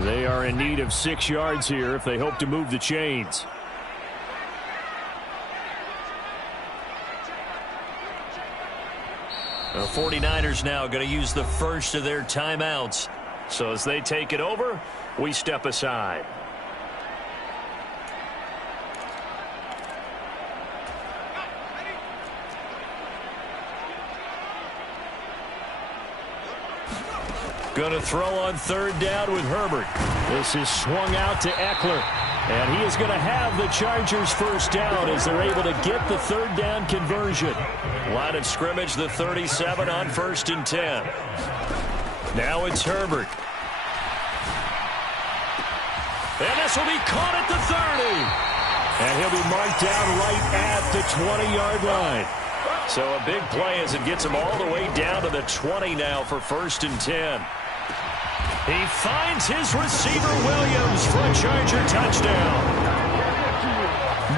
They are in need of 6 yards here if they hope to move the chains. The 49ers now going to use the first of their timeouts. So as they take it over, we step aside. Going to throw on third down with Herbert. This is swung out to Eckler. And he is going to have the Chargers first down as they're able to get the third down conversion. Line of scrimmage, the 37 on 1st and 10. Now it's Herbert. And this will be caught at the 30. And he'll be marked down right at the 20-yard line. So a big play as it gets him all the way down to the 20 now for 1st and 10. He finds his receiver Williams for a Charger touchdown.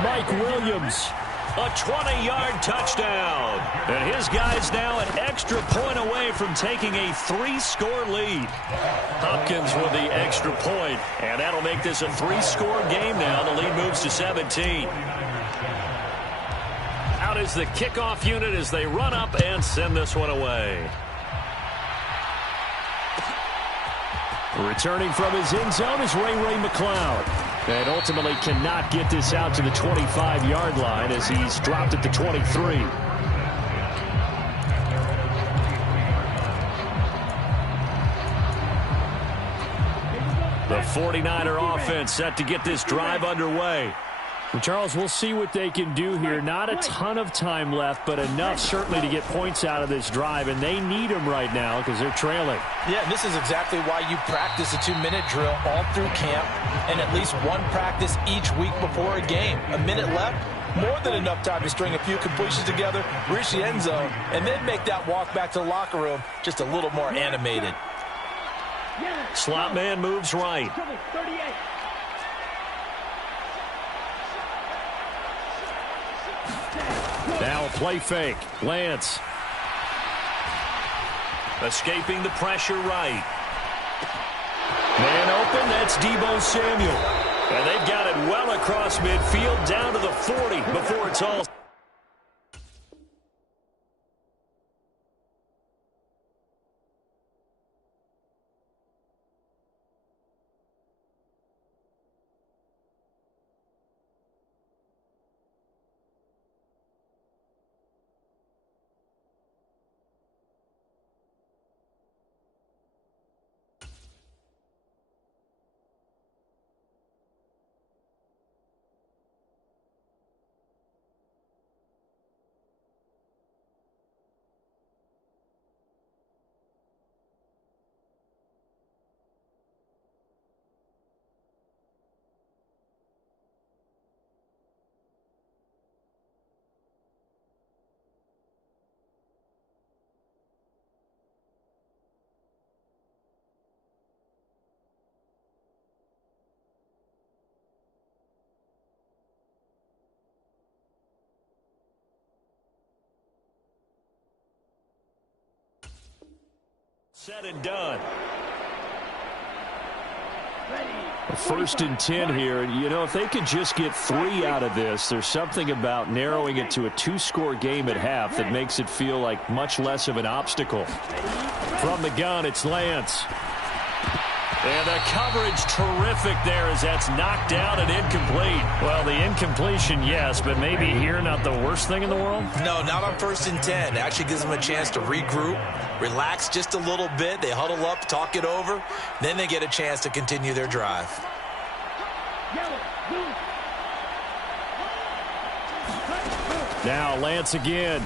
Mike Williams, a 20-yard touchdown. And his guys now an extra point away from taking a 3-score lead. Hopkins with the extra point, and that'll make this a 3-score game now. The lead moves to 17. Out is the kickoff unit as they run up and send this one away. Returning from his end zone is Ray McCloud. And ultimately cannot get this out to the 25-yard line as he's dropped at the 23. The 49er offense set to get this drive underway. Charles, we'll see what they can do here. Not a ton of time left, but enough certainly to get points out of this drive, and they need them right now because they're trailing. Yeah, and this is exactly why you practice a 2-minute drill all through camp and at least one practice each week before a game. A minute left, more than enough time to string a few completions together, reach the end zone, and then make that walk back to the locker room just a little more animated. Slot man moves right. Now a play fake. Lance. Escaping the pressure right. Man open, that's Deebo Samuel. And they've got it well across midfield down to the 40 before it's all. Set and done. First and 10 here. You know, if they could just get 3 out of this, there's something about narrowing it to a 2-score game at half that makes it feel like much less of an obstacle. From the gun, it's Lance. And the coverage terrific there as that's knocked down and incomplete. Well, the incompletion, yes, but maybe here not the worst thing in the world? No, not on 1st and 10. It actually gives them a chance to regroup, relax just a little bit. They huddle up, talk it over. Then they get a chance to continue their drive. Now Lance again.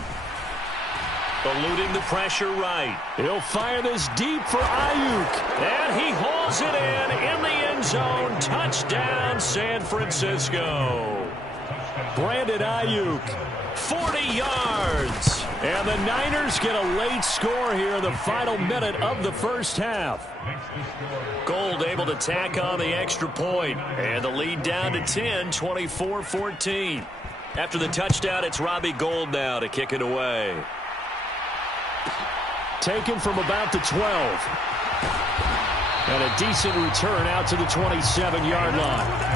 Eluding the pressure right. He'll fire this deep for Ayuk. And he hauls it in the end zone. Touchdown, San Francisco. Brandon Ayuk. 40 yards. And the Niners get a late score here in the final minute of the first half. Gold able to tack on the extra point. And the lead down to 10, 24-14. After the touchdown, it's Robbie Gould now to kick it away. Taken from about the 12. And a decent return out to the 27-yard line.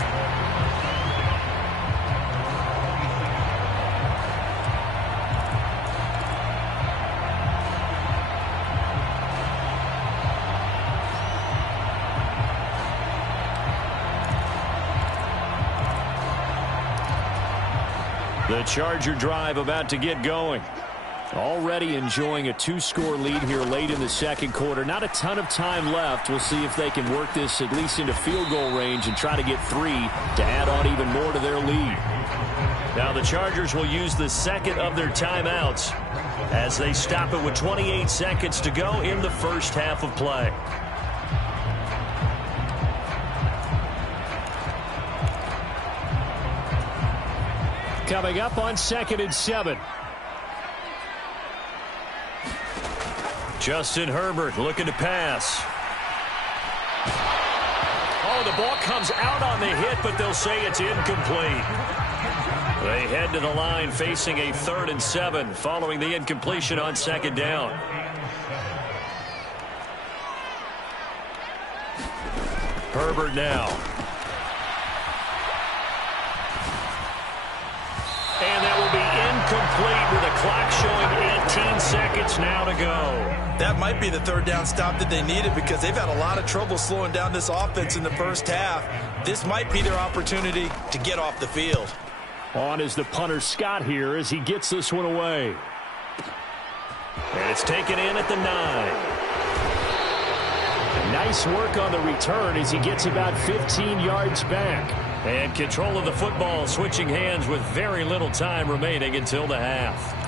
The Charger drive about to get going. Already enjoying a 2-score lead here late in the second quarter. Not a ton of time left. We'll see if they can work this at least into field goal range and try to get 3 to add on even more to their lead. Now the Chargers will use the second of their timeouts as they stop it with 28 seconds to go in the first half of play. Coming up on 2nd and 7. Justin Herbert looking to pass. Oh, the ball comes out on the hit, but they'll say it's incomplete. They head to the line facing a 3rd and 7 following the incompletion on 2nd down. Herbert now. And that will be incomplete with a clock showing 18 seconds now to go. That might be the 3rd down stop that they needed because they've had a lot of trouble slowing down this offense in the first half. This might be their opportunity to get off the field. On is the punter Scott here as he gets this one away. And it's taken in at the 9. Nice work on the return as he gets about 15 yards back. And control of the football switching hands with very little time remaining until the half.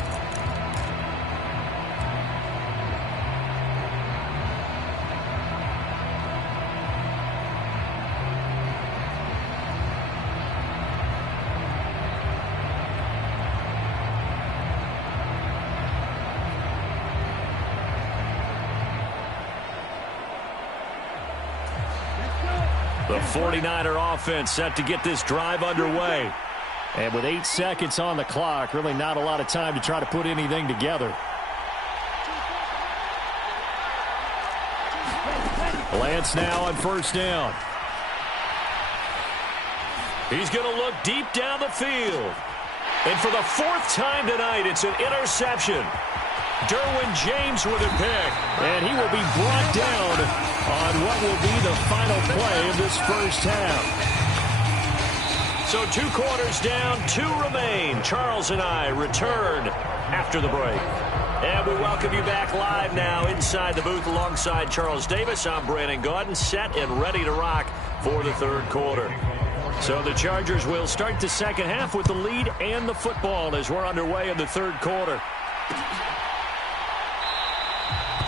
The 49er offense set to get this drive underway. And with 8 seconds on the clock, really not a lot of time to try to put anything together. Lance now on first down. He's going to look deep down the field. And for the 4th time tonight, it's an interception. Derwin James with a pick. And he will be brought down on what will be the final play of this first half. So 2 quarters down, 2 remain. Charles and I return after the break. And we welcome you back live now inside the booth alongside Charles Davis. I'm Brandon Gaudin, set and ready to rock for the 3rd quarter. So the Chargers will start the second half with the lead and the football as we're underway in the 3rd quarter.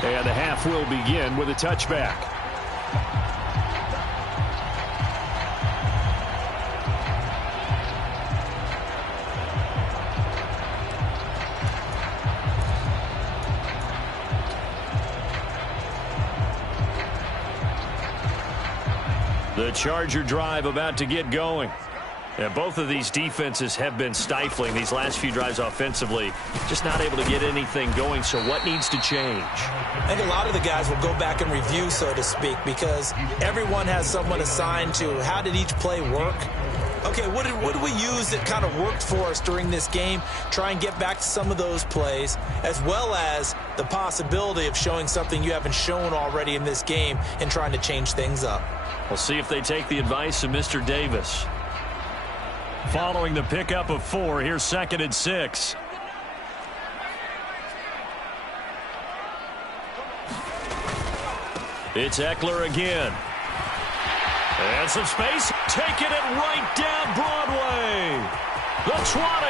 And the half will begin with a touchback. The Charger drive about to get going. And both of these defenses have been stifling these last few drives offensively. Just not able to get anything going. So what needs to change? I think a lot of the guys will go back and review, so to speak, because everyone has someone assigned to how did each play work. Okay, what did we use that kind of worked for us during this game? Try and get back to some of those plays, as well as the possibility of showing something you haven't shown already in this game and trying to change things up. We'll see if they take the advice of Mr. Davis. Following the pickup of 4, here's 2nd and 6. It's Eckler again. And some space. Taking it right down Broadway. The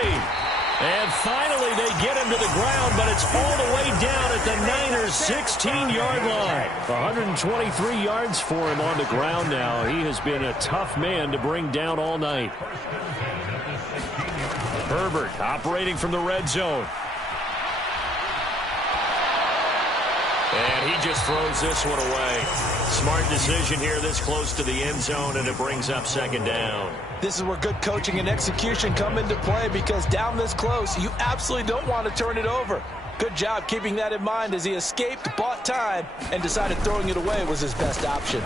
20. And finally they get him to the ground, but it's all the way down at the Niners' 16-yard line. 123 yards for him on the ground now. He has been a tough man to bring down all night. Herbert operating from the red zone. And he just throws this one away. Smart decision here this close to the end zone, and it brings up 2nd down. This is where good coaching and execution come into play, because down this close, you absolutely don't want to turn it over. Good job keeping that in mind as he escaped, bought time, and decided throwing it away was his best option.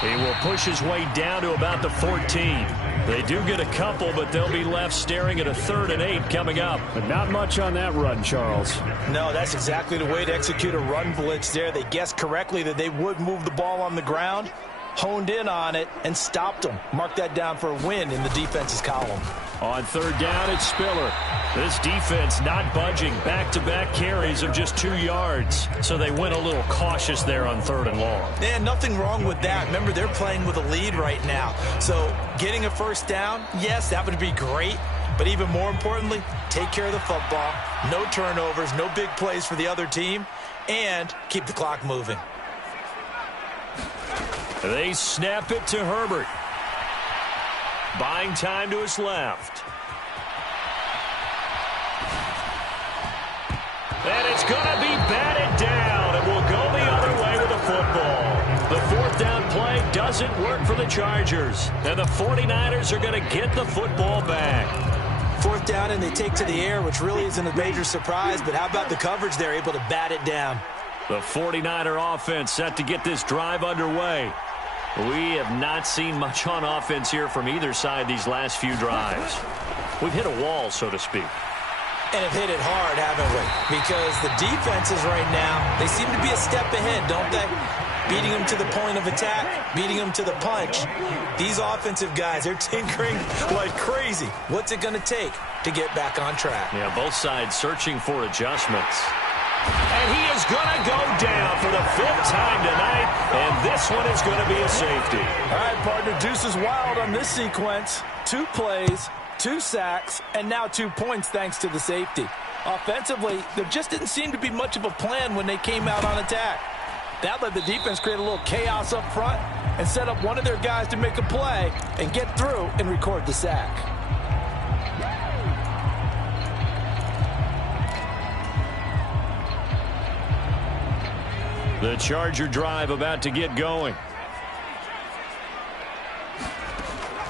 He will push his way down to about the 14. They do get a couple, but they'll be left staring at a 3rd and 8 coming up. But not much on that run, Charles. No, that's exactly the way to execute a run blitz there. They guessed correctly that they would move the ball on the ground, honed in on it, and stopped them. Mark that down for a win in the defense's column. On 3rd down, it's Spiller. This defense not budging. Back-to-back carries of just 2 yards. So they went a little cautious there on 3rd and long. Yeah, nothing wrong with that. Remember, they're playing with a lead right now. So getting a first down, yes, that would be great. But even more importantly, take care of the football. No turnovers, no big plays for the other team, and keep the clock moving. They snap it to Herbert. Buying time to his left. And it's going to be batted down. It will go the other way with the football. The 4th down play doesn't work for the Chargers. And the 49ers are going to get the football back. 4th down, and they take to the air, which really isn't a major surprise. But how about the coverage? They're able to bat it down. The 49er offense set to get this drive underway. We have not seen much on offense here from either side these last few drives. We've hit a wall, so to speak. And have hit it hard, haven't we? Because the defenses right now, they seem to be a step ahead, don't they? Beating them to the point of attack, beating them to the punch. These offensive guys, they're tinkering like crazy. What's it going to take to get back on track? Yeah, both sides searching for adjustments. And he is going to go down for the 5th time tonight, and this one is going to be a safety. All right, partner, deuce is wild on this sequence. 2 plays, 2 sacks, and now 2 points thanks to the safety. Offensively, there just didn't seem to be much of a plan when they came out on attack. That let the defense create a little chaos up front and set up one of their guys to make a play and get through and record the sack. The Charger drive about to get going.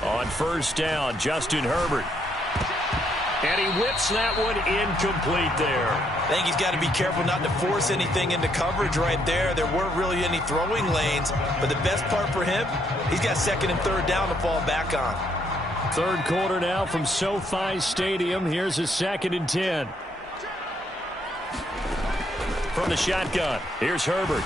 On 1st down, Justin Herbert. And he whips that one incomplete there. I think he's got to be careful not to force anything into coverage right there. There weren't really any throwing lanes, but the best part for him, he's got 2nd and 3rd down to fall back on. 3rd quarter now from SoFi Stadium. Here's a 2nd and 10. From the shotgun, here's Herbert.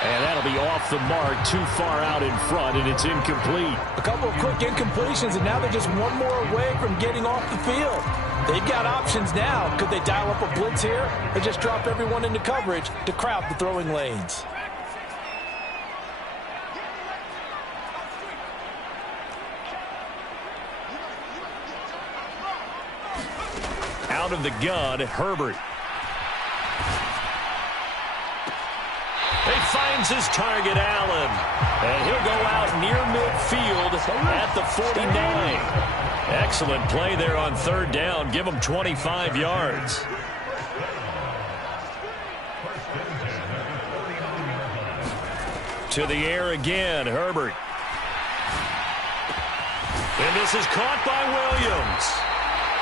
And that'll be off the mark, too far out in front, and it's incomplete. A couple of quick incompletions, and now they're just one more away from getting off the field. They've got options now. Could they dial up a blitz here or just drop everyone into coverage to crowd the throwing lanes? Out of the gun, Herbert. He finds his target, Allen. And he'll go out near midfield at the 49. Excellent play there on 3rd down. Give him 25 yards. To the air again, Herbert. And this is caught by Williams.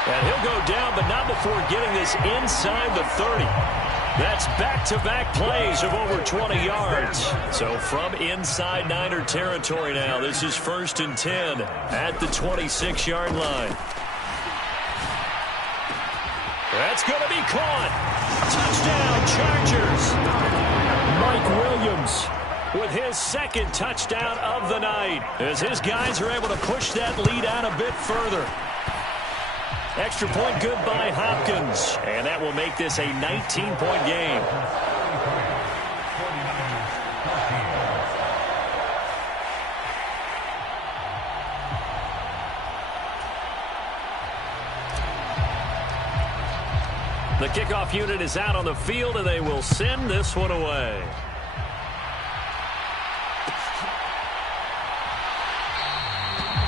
And he'll go down, but not before getting this inside the 30. That's back-to-back plays of over 20 yards. So from inside Niner territory now, this is 1st and 10 at the 26-yard line. That's going to be caught. Touchdown, Chargers. Mike Williams with his 2nd touchdown of the night as his guys are able to push that lead out a bit further. Extra point good by Hopkins, and that will make this a 19-point game. The kickoff unit is out on the field, and they will send this one away.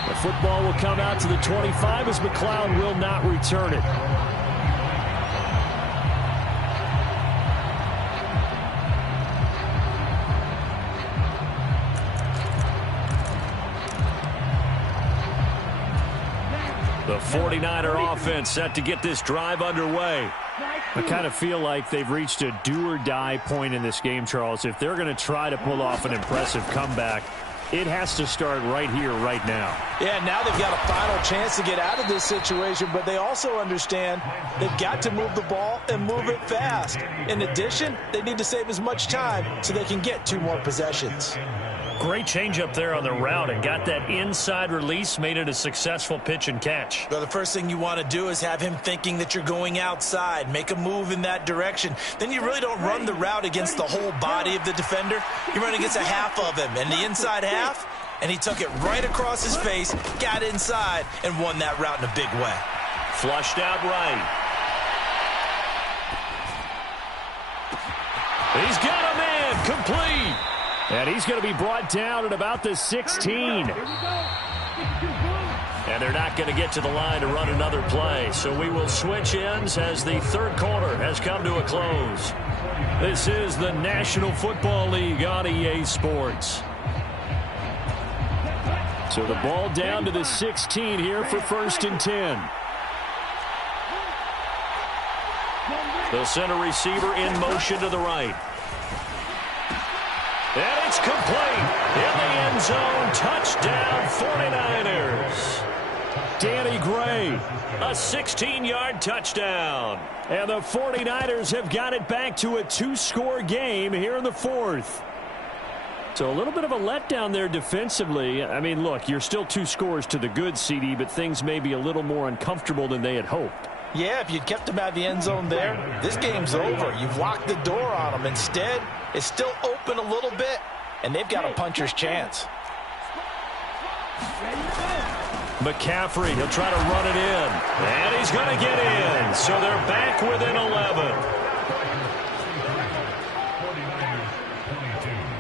The football will come out to the 25 as McLeod will not return it. The 49er offense set to get this drive underway. I kind of feel like they've reached a do-or-die point in this game, Charles. If they're going to try to pull off an impressive comeback, it has to start right here, right now. Yeah, now they've got a final chance to get out of this situation, but they also understand they've got to move the ball and move it fast. In addition, they need to save as much time so they can get 2 more possessions. Great change up there on the route and got that inside release, made it a successful pitch and catch. Well, the first thing you want to do is have him thinking that you're going outside, make a move in that direction. Then you really don't run the route against the whole body of the defender. You run against a half of him, and the inside half, and he took it right across his face, got inside, and won that route in a big way. Flushed out right. He's got a man, complete. And he's going to be brought down at about the 16. And they're not going to get to the line to run another play. So we will switch ends as the 3rd quarter has come to a close. This is the National Football League on EA Sports. So the ball down to the 16 here for 1st and 10. The center receiver in motion to the right. And it's complete in the end zone. Touchdown, 49ers. Danny Gray, a 16-yard touchdown. And the 49ers have got it back to a 2-score game here in the 4th. So a little bit of a letdown there defensively. I mean, look, you're still 2 scores to the good, CD, but things may be a little more uncomfortable than they had hoped. Yeah, if you'd kept him out of the end zone there, this game's over. You've locked the door on him. Instead, it's still open a little bit, and they've got a puncher's chance. McCaffrey, he'll try to run it in. And he's going to get in. So they're back within 11.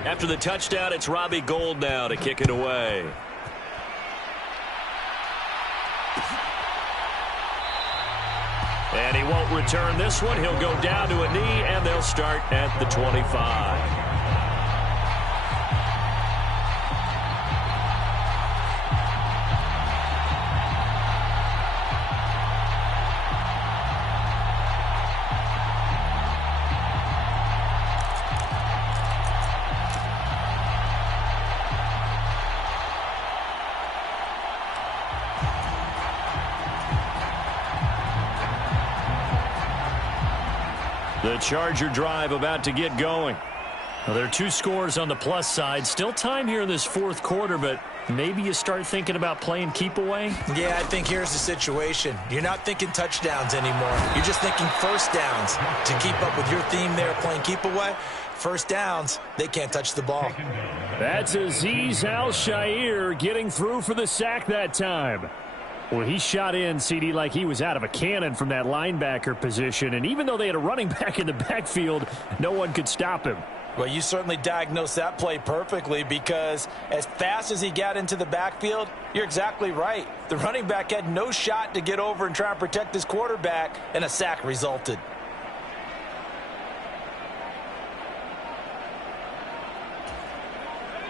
After the touchdown, it's Robbie Gould now to kick it away. And he won't return this one. He'll go down to a knee, and they'll start at the 25. The Charger drive about to get going. Well, there are 2 scores on the plus side. Still time here in this fourth quarter, but maybe you start thinking about playing keep away? Yeah, I think here's the situation. You're not thinking touchdowns anymore. You're just thinking first downs. To keep up with your theme there, playing keep away, first downs, they can't touch the ball. That's Azeez Al-Shaair getting through for the sack that time. Well, he shot in, CD, like he was out of a cannon from that linebacker position. And even though they had a running back in the backfield, no one could stop him. Well, you certainly diagnosed that play perfectly, because as fast as he got into the backfield, you're exactly right. The running back had no shot to get over and try and protect his quarterback, and a sack resulted.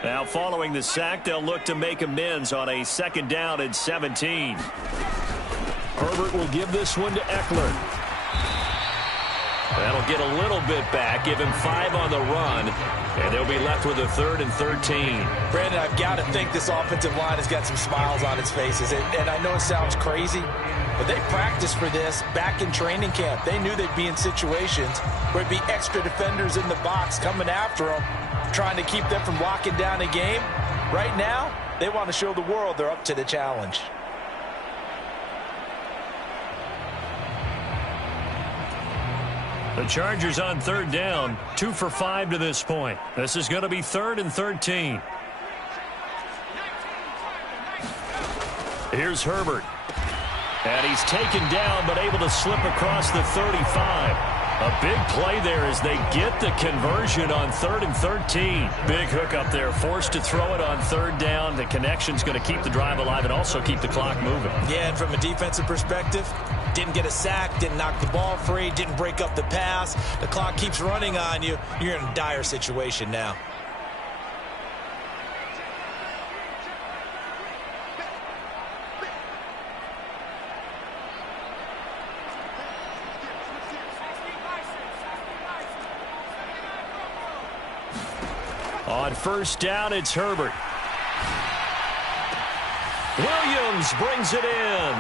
Now, following the sack, they'll look to make amends on a 2nd down and 17. Herbert will give this one to Eckler. That'll get a little bit back, give him 5 on the run, and they'll be left with a 3rd and 13. Brandon, I've got to think this offensive line has got some smiles on its faces. And I know it sounds crazy, but they practiced for this back in training camp. They knew they'd be in situations where it'd be extra defenders in the box coming after them, trying to keep them from locking down a game. Right now, they want to show the world they're up to the challenge. The Chargers on 3rd down, 2 for 5 to this point. This is going to be 3rd and 13. Here's Herbert. And he's taken down, but able to slip across the 35. A big play there as they get the conversion on 3rd and 13. Big hook up there, forced to throw it on 3rd down. The connection's going to keep the drive alive and also keep the clock moving. Yeah, and from a defensive perspective, didn't get a sack, didn't knock the ball free, didn't break up the pass. The clock keeps running on you. You're in a dire situation now. On 1st down, it's Herbert. Williams brings it in.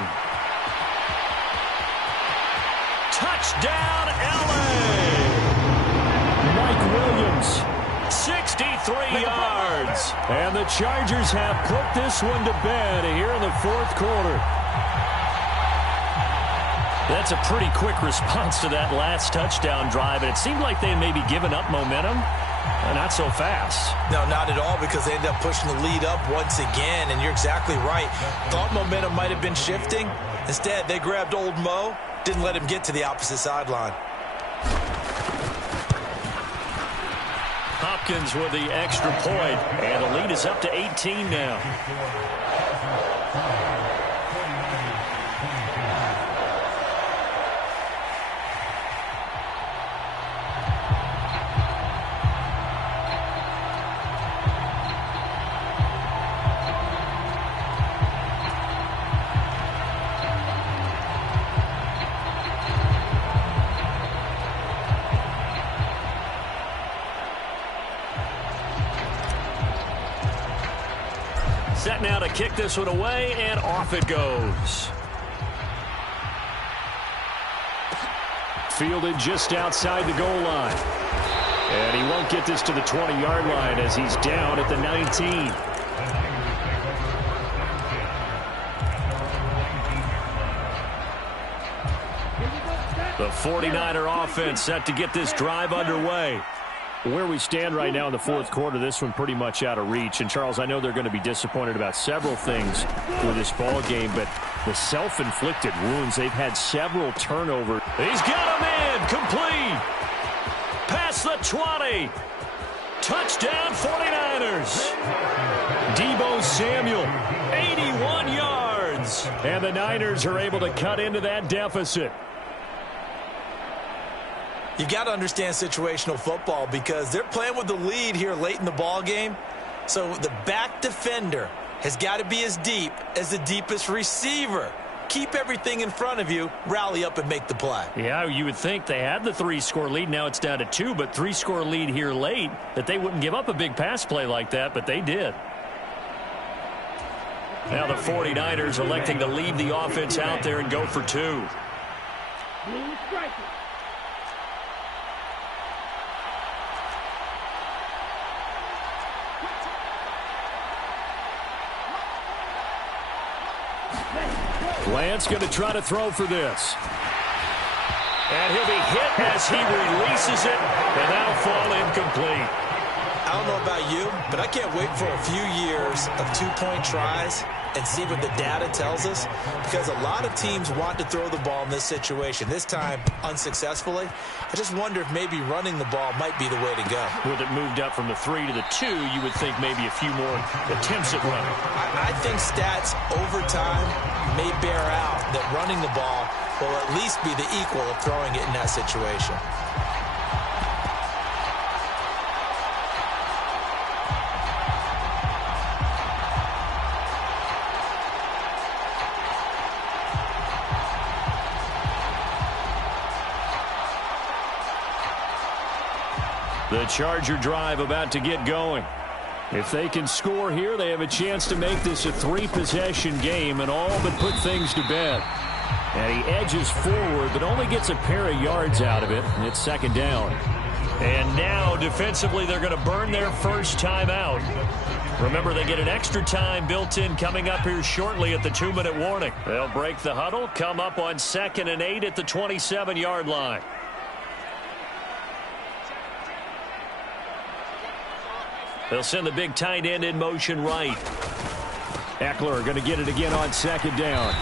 Touchdown, L.A. Mike Williams. 63 yards. And the Chargers have put this one to bed here in the fourth quarter. That's a pretty quick response to that last touchdown drive, and it seemed like they had maybe given up momentum. Not so fast. No, not at all, because they ended up pushing the lead up once again, and you're exactly right. Thought momentum might have been shifting. Instead, they grabbed old Mo, didn't let him get to the opposite sideline. Hopkins with the extra point, and the lead is up to 18 now. Set now to kick this one away, and off it goes. Fielded just outside the goal line. And he won't get this to the 20-yard line as he's down at the 19. The 49er offense set to get this drive underway. Where we stand right now in the fourth quarter, this one pretty much out of reach. And, Charles, I know they're going to be disappointed about several things with this ball game, but the self-inflicted wounds, they've had several turnovers. He's got him in. Complete. Past the 20. Touchdown 49ers. Deebo Samuel, 81 yards. And the Niners are able to cut into that deficit. You've got to understand situational football because they're playing with the lead here late in the ball game. So the back defender has got to be as deep as the deepest receiver. Keep everything in front of you, rally up and make the play. Yeah, you would think they had the 3-score lead. Now it's down to 2, but 3-score lead here late, that they wouldn't give up a big pass play like that, but they did. Now the 49ers electing to leave the offense out there and go for 2. Lance going to try to throw for this. And he'll be hit as he releases it, and that'll fall incomplete. I don't know about you, but I can't wait for a few years of two-point tries and see what the data tells us, because a lot of teams want to throw the ball in this situation. This time, unsuccessfully. I just wonder if maybe running the ball might be the way to go. With it moved up from the 3 to the 2, you would think maybe a few more attempts at running. I think stats over time may bear out that running the ball will at least be the equal of throwing it in that situation. The Charger drive about to get going. If they can score here, they have a chance to make this a 3-possession game and all but put things to bed. And he edges forward, but only gets a pair of yards out of it, and it's second down. And now, defensively, they're going to burn their first time out. Remember, they get an extra time built in coming up here shortly at the 2-minute warning. They'll break the huddle, come up on 2nd and 8 at the 27-yard line. They'll send the big tight end in motion right. Eckler going to get it again on second down.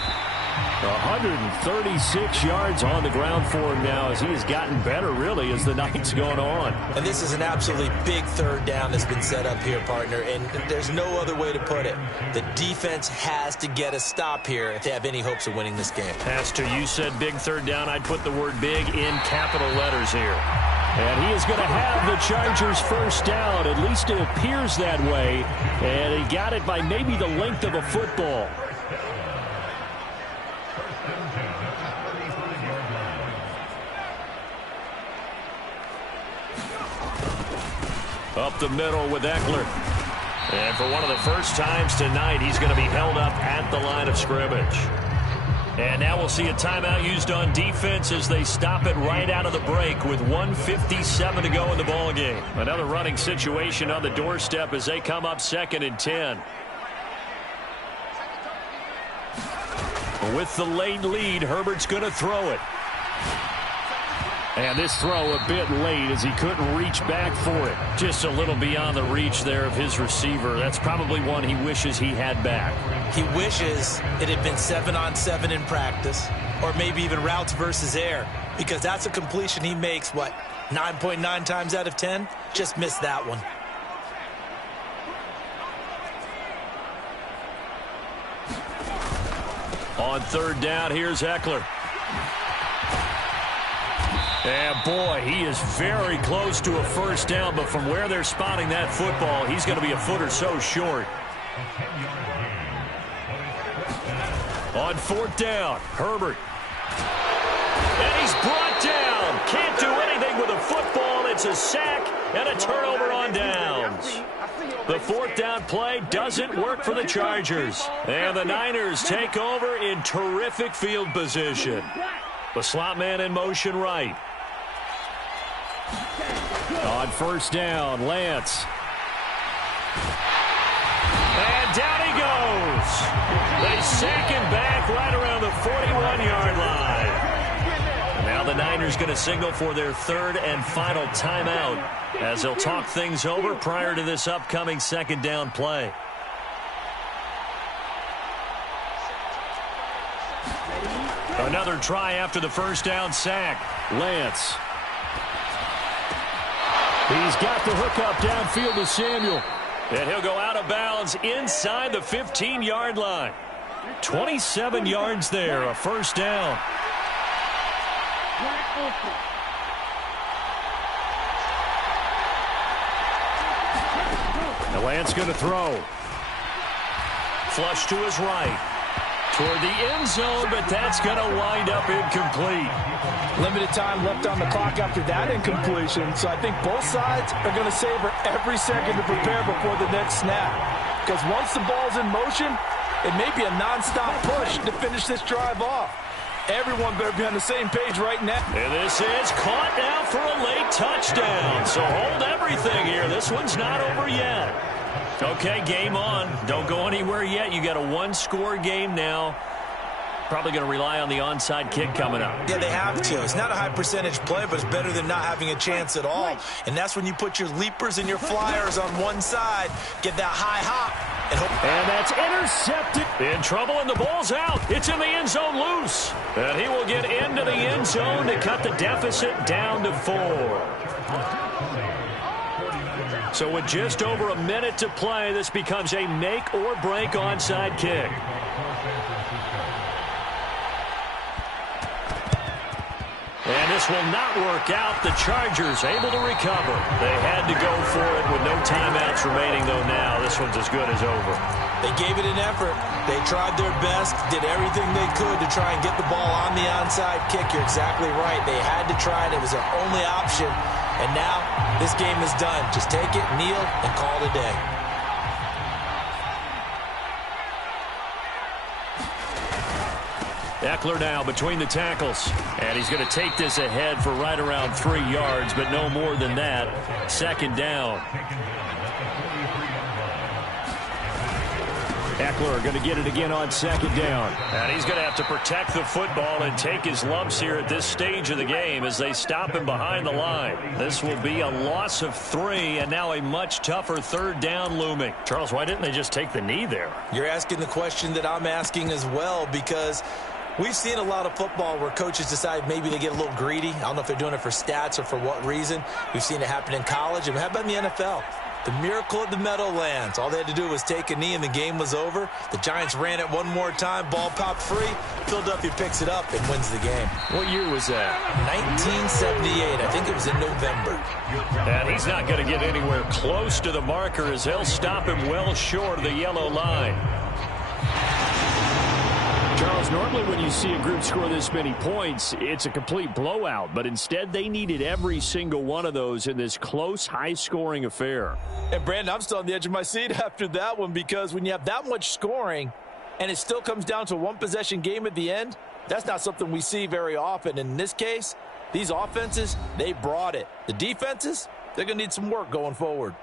136 yards on the ground for him now as he has gotten better, really, as the night's gone on. And this is an absolutely big third down that's been set up here, partner, and there's no other way to put it. The defense has to get a stop here if they have any hopes of winning this game. Pastor, you said big third down. I'd put the word big in capital letters here. And he is going to have the Chargers first down. At least it appears that way. And he got it by maybe the length of a football. Up the middle with Eckler. And for one of the first times tonight, he's going to be held up at the line of scrimmage. And now we'll see a timeout used on defense as they stop it right out of the break with 1:57 to go in the ball game. Another running situation on the doorstep as they come up 2nd and 10. With the late lead, Herbert's going to throw it. And this throw a bit late as he couldn't reach back for it. Just a little beyond the reach there of his receiver. That's probably one he wishes he had back. He wishes it had been 7-on-7 in practice, or maybe even routes versus air, because that's a completion he makes, 9.9 times out of 10? Just missed that one. On third down, here's Eckler. And boy, he is very close to a first down, but from where they're spotting that football, he's going to be a foot or so short. On fourth down, Herbert. And he's brought down. Can't do anything with a football. It's a sack and a turnover on downs. The fourth down play doesn't work for the Chargers. And the Niners take over in terrific field position. The slot man in motion right. On first down, Lance. And down he goes. They sack him back right around the 41-yard line. And now the Niners going to signal for their third and final timeout as they'll talk things over prior to this upcoming second down play. Another try after the first down sack. Lance. He's got the hook up downfield to Samuel. And he'll go out of bounds inside the 15-yard line. 27 yards there, a first down. The Lance going to throw. Flush to his right. Toward the end zone, but that's going to wind up incomplete. Limited time left on the clock after that incompletion, so I think both sides are going to savor every second to prepare before the next snap. Because once the ball's in motion, it may be a nonstop push to finish this drive off. Everyone better be on the same page right now. And this is caught now for a late touchdown. So hold everything here. This one's not over yet. Okay, game on. Don't go anywhere yet. You got a one-score game now. Probably going to rely on the onside kick coming up. Yeah, they have to. It's not a high-percentage play, but it's better than not having a chance at all. And that's when you put your leapers and your flyers on one side, get that high hop, and hope. And that's intercepted. In trouble, and the ball's out. It's in the end zone loose. And he will get into the end zone to cut the deficit down to 4. So with just over a minute to play, this becomes a make-or-break onside kick. And this will not work out. The Chargers able to recover. They had to go for it with no timeouts remaining, though now this one's as good as over. They gave it an effort. They tried their best, did everything they could to try and get the ball on the onside kick. You're exactly right. They had to try it. It was their only option. And now this game is done. Just take it, kneel, and call it a day. Eckler now between the tackles. And he's going to take this ahead for right around 3 yards, but no more than that. Second down. Eckler going to get it again on second down. And he's going to have to protect the football and take his lumps here at this stage of the game as they stop him behind the line. This will be a loss of 3, and now a much tougher third down looming. Charles, why didn't they just take the knee there? You're asking the question that I'm asking as well, because we've seen a lot of football where coaches decide maybe they get a little greedy. I don't know if they're doing it for stats or for what reason. We've seen it happen in college. And how about in the NFL? The miracle of the Meadowlands. All they had to do was take a knee and the game was over. The Giants ran it one more time. Ball popped free. Philadelphia picks it up and wins the game. What year was that? 1978. I think it was in November. And he's not going to get anywhere close to the marker as they'll stop him well short of the yellow line. Charles, normally when you see a group score this many points, it's a complete blowout. But instead, they needed every single one of those in this close, high-scoring affair. And, Brandon, I'm still on the edge of my seat after that one, because when you have that much scoring and it still comes down to a one-possession game at the end, that's not something we see very often. In this case, these offenses, they brought it. The defenses, they're going to need some work going forward.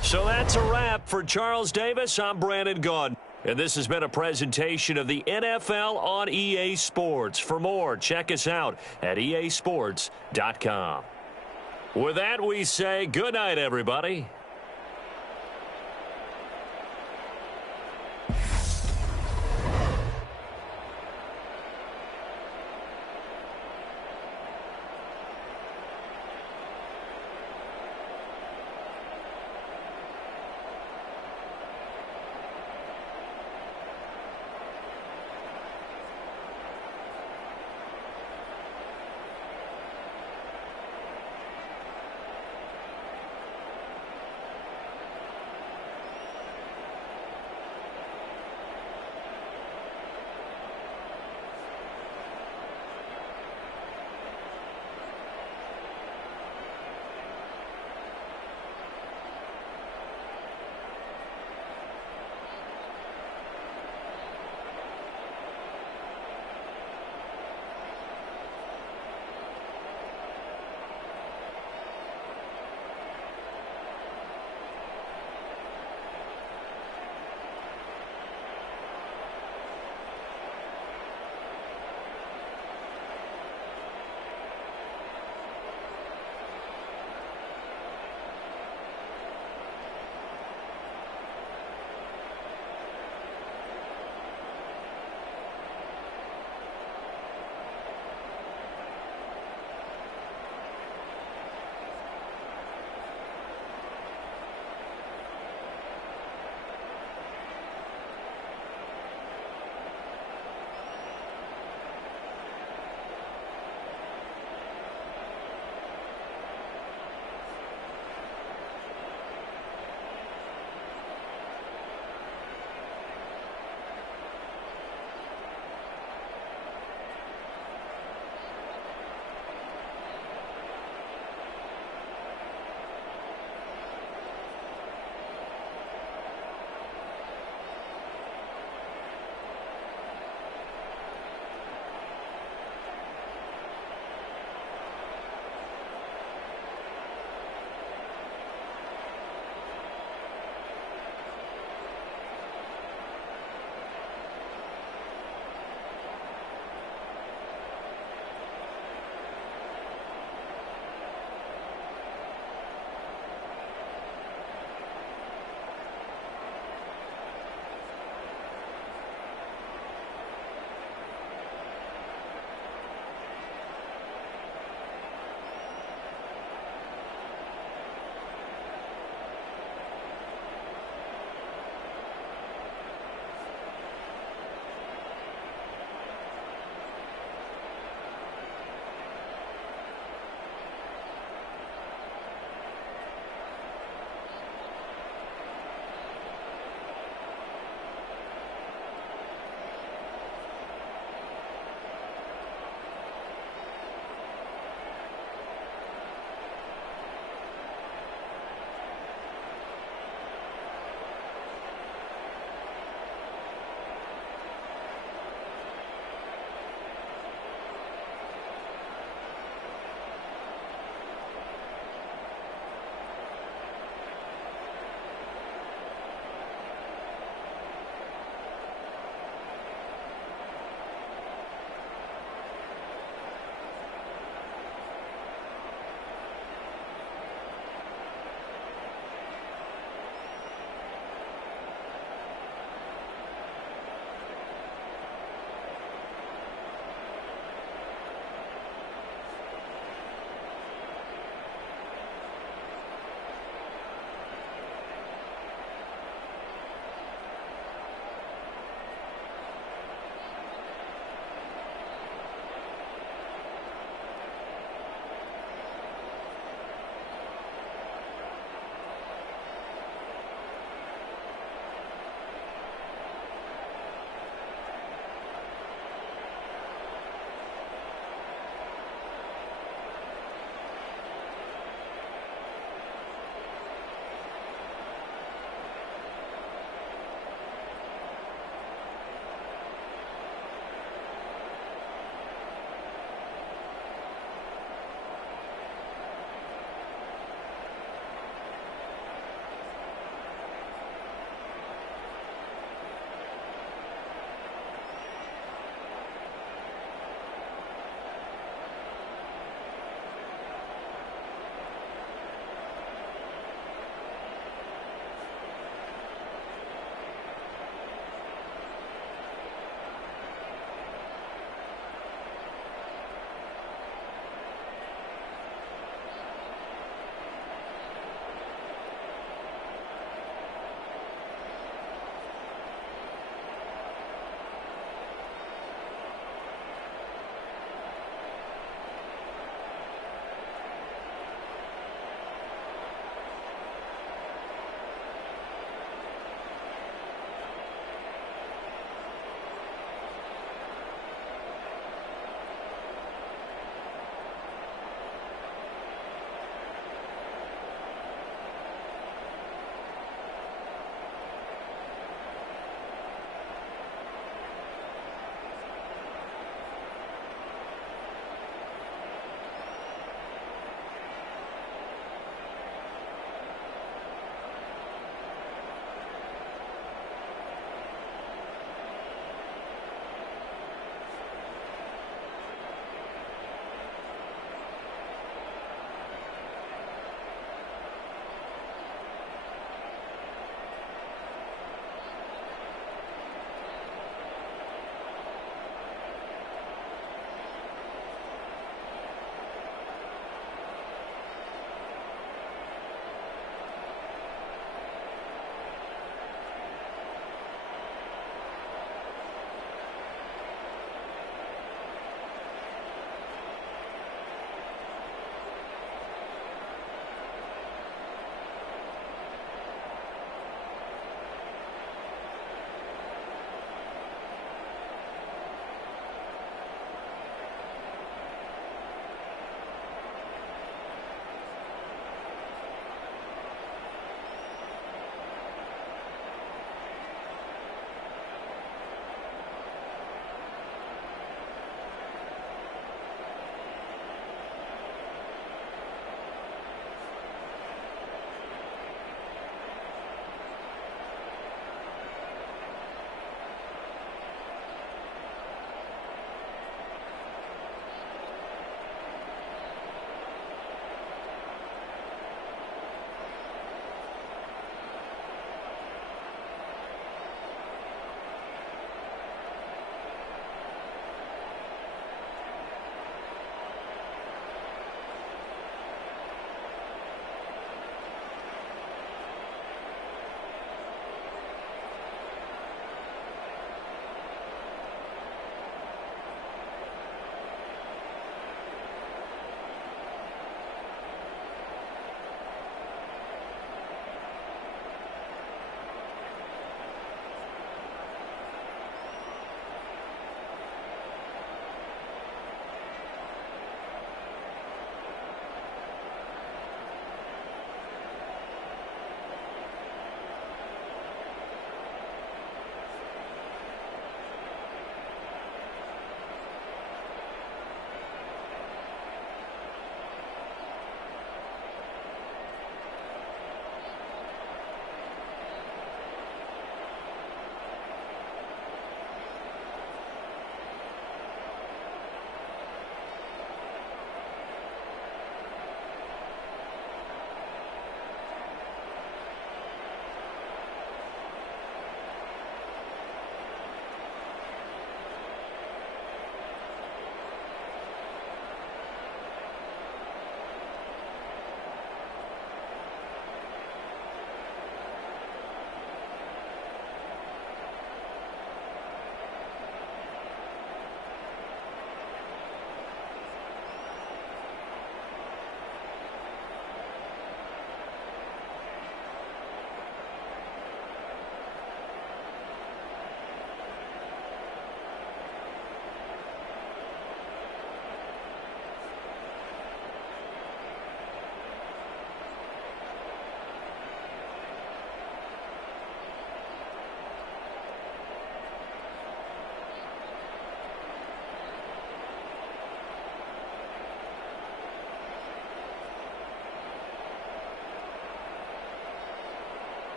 So that's a wrap for Charles Davis. I'm Brandon Gaudin. And this has been a presentation of the NFL on EA Sports. For more, check us out at easports.com. With that, we say good night, everybody.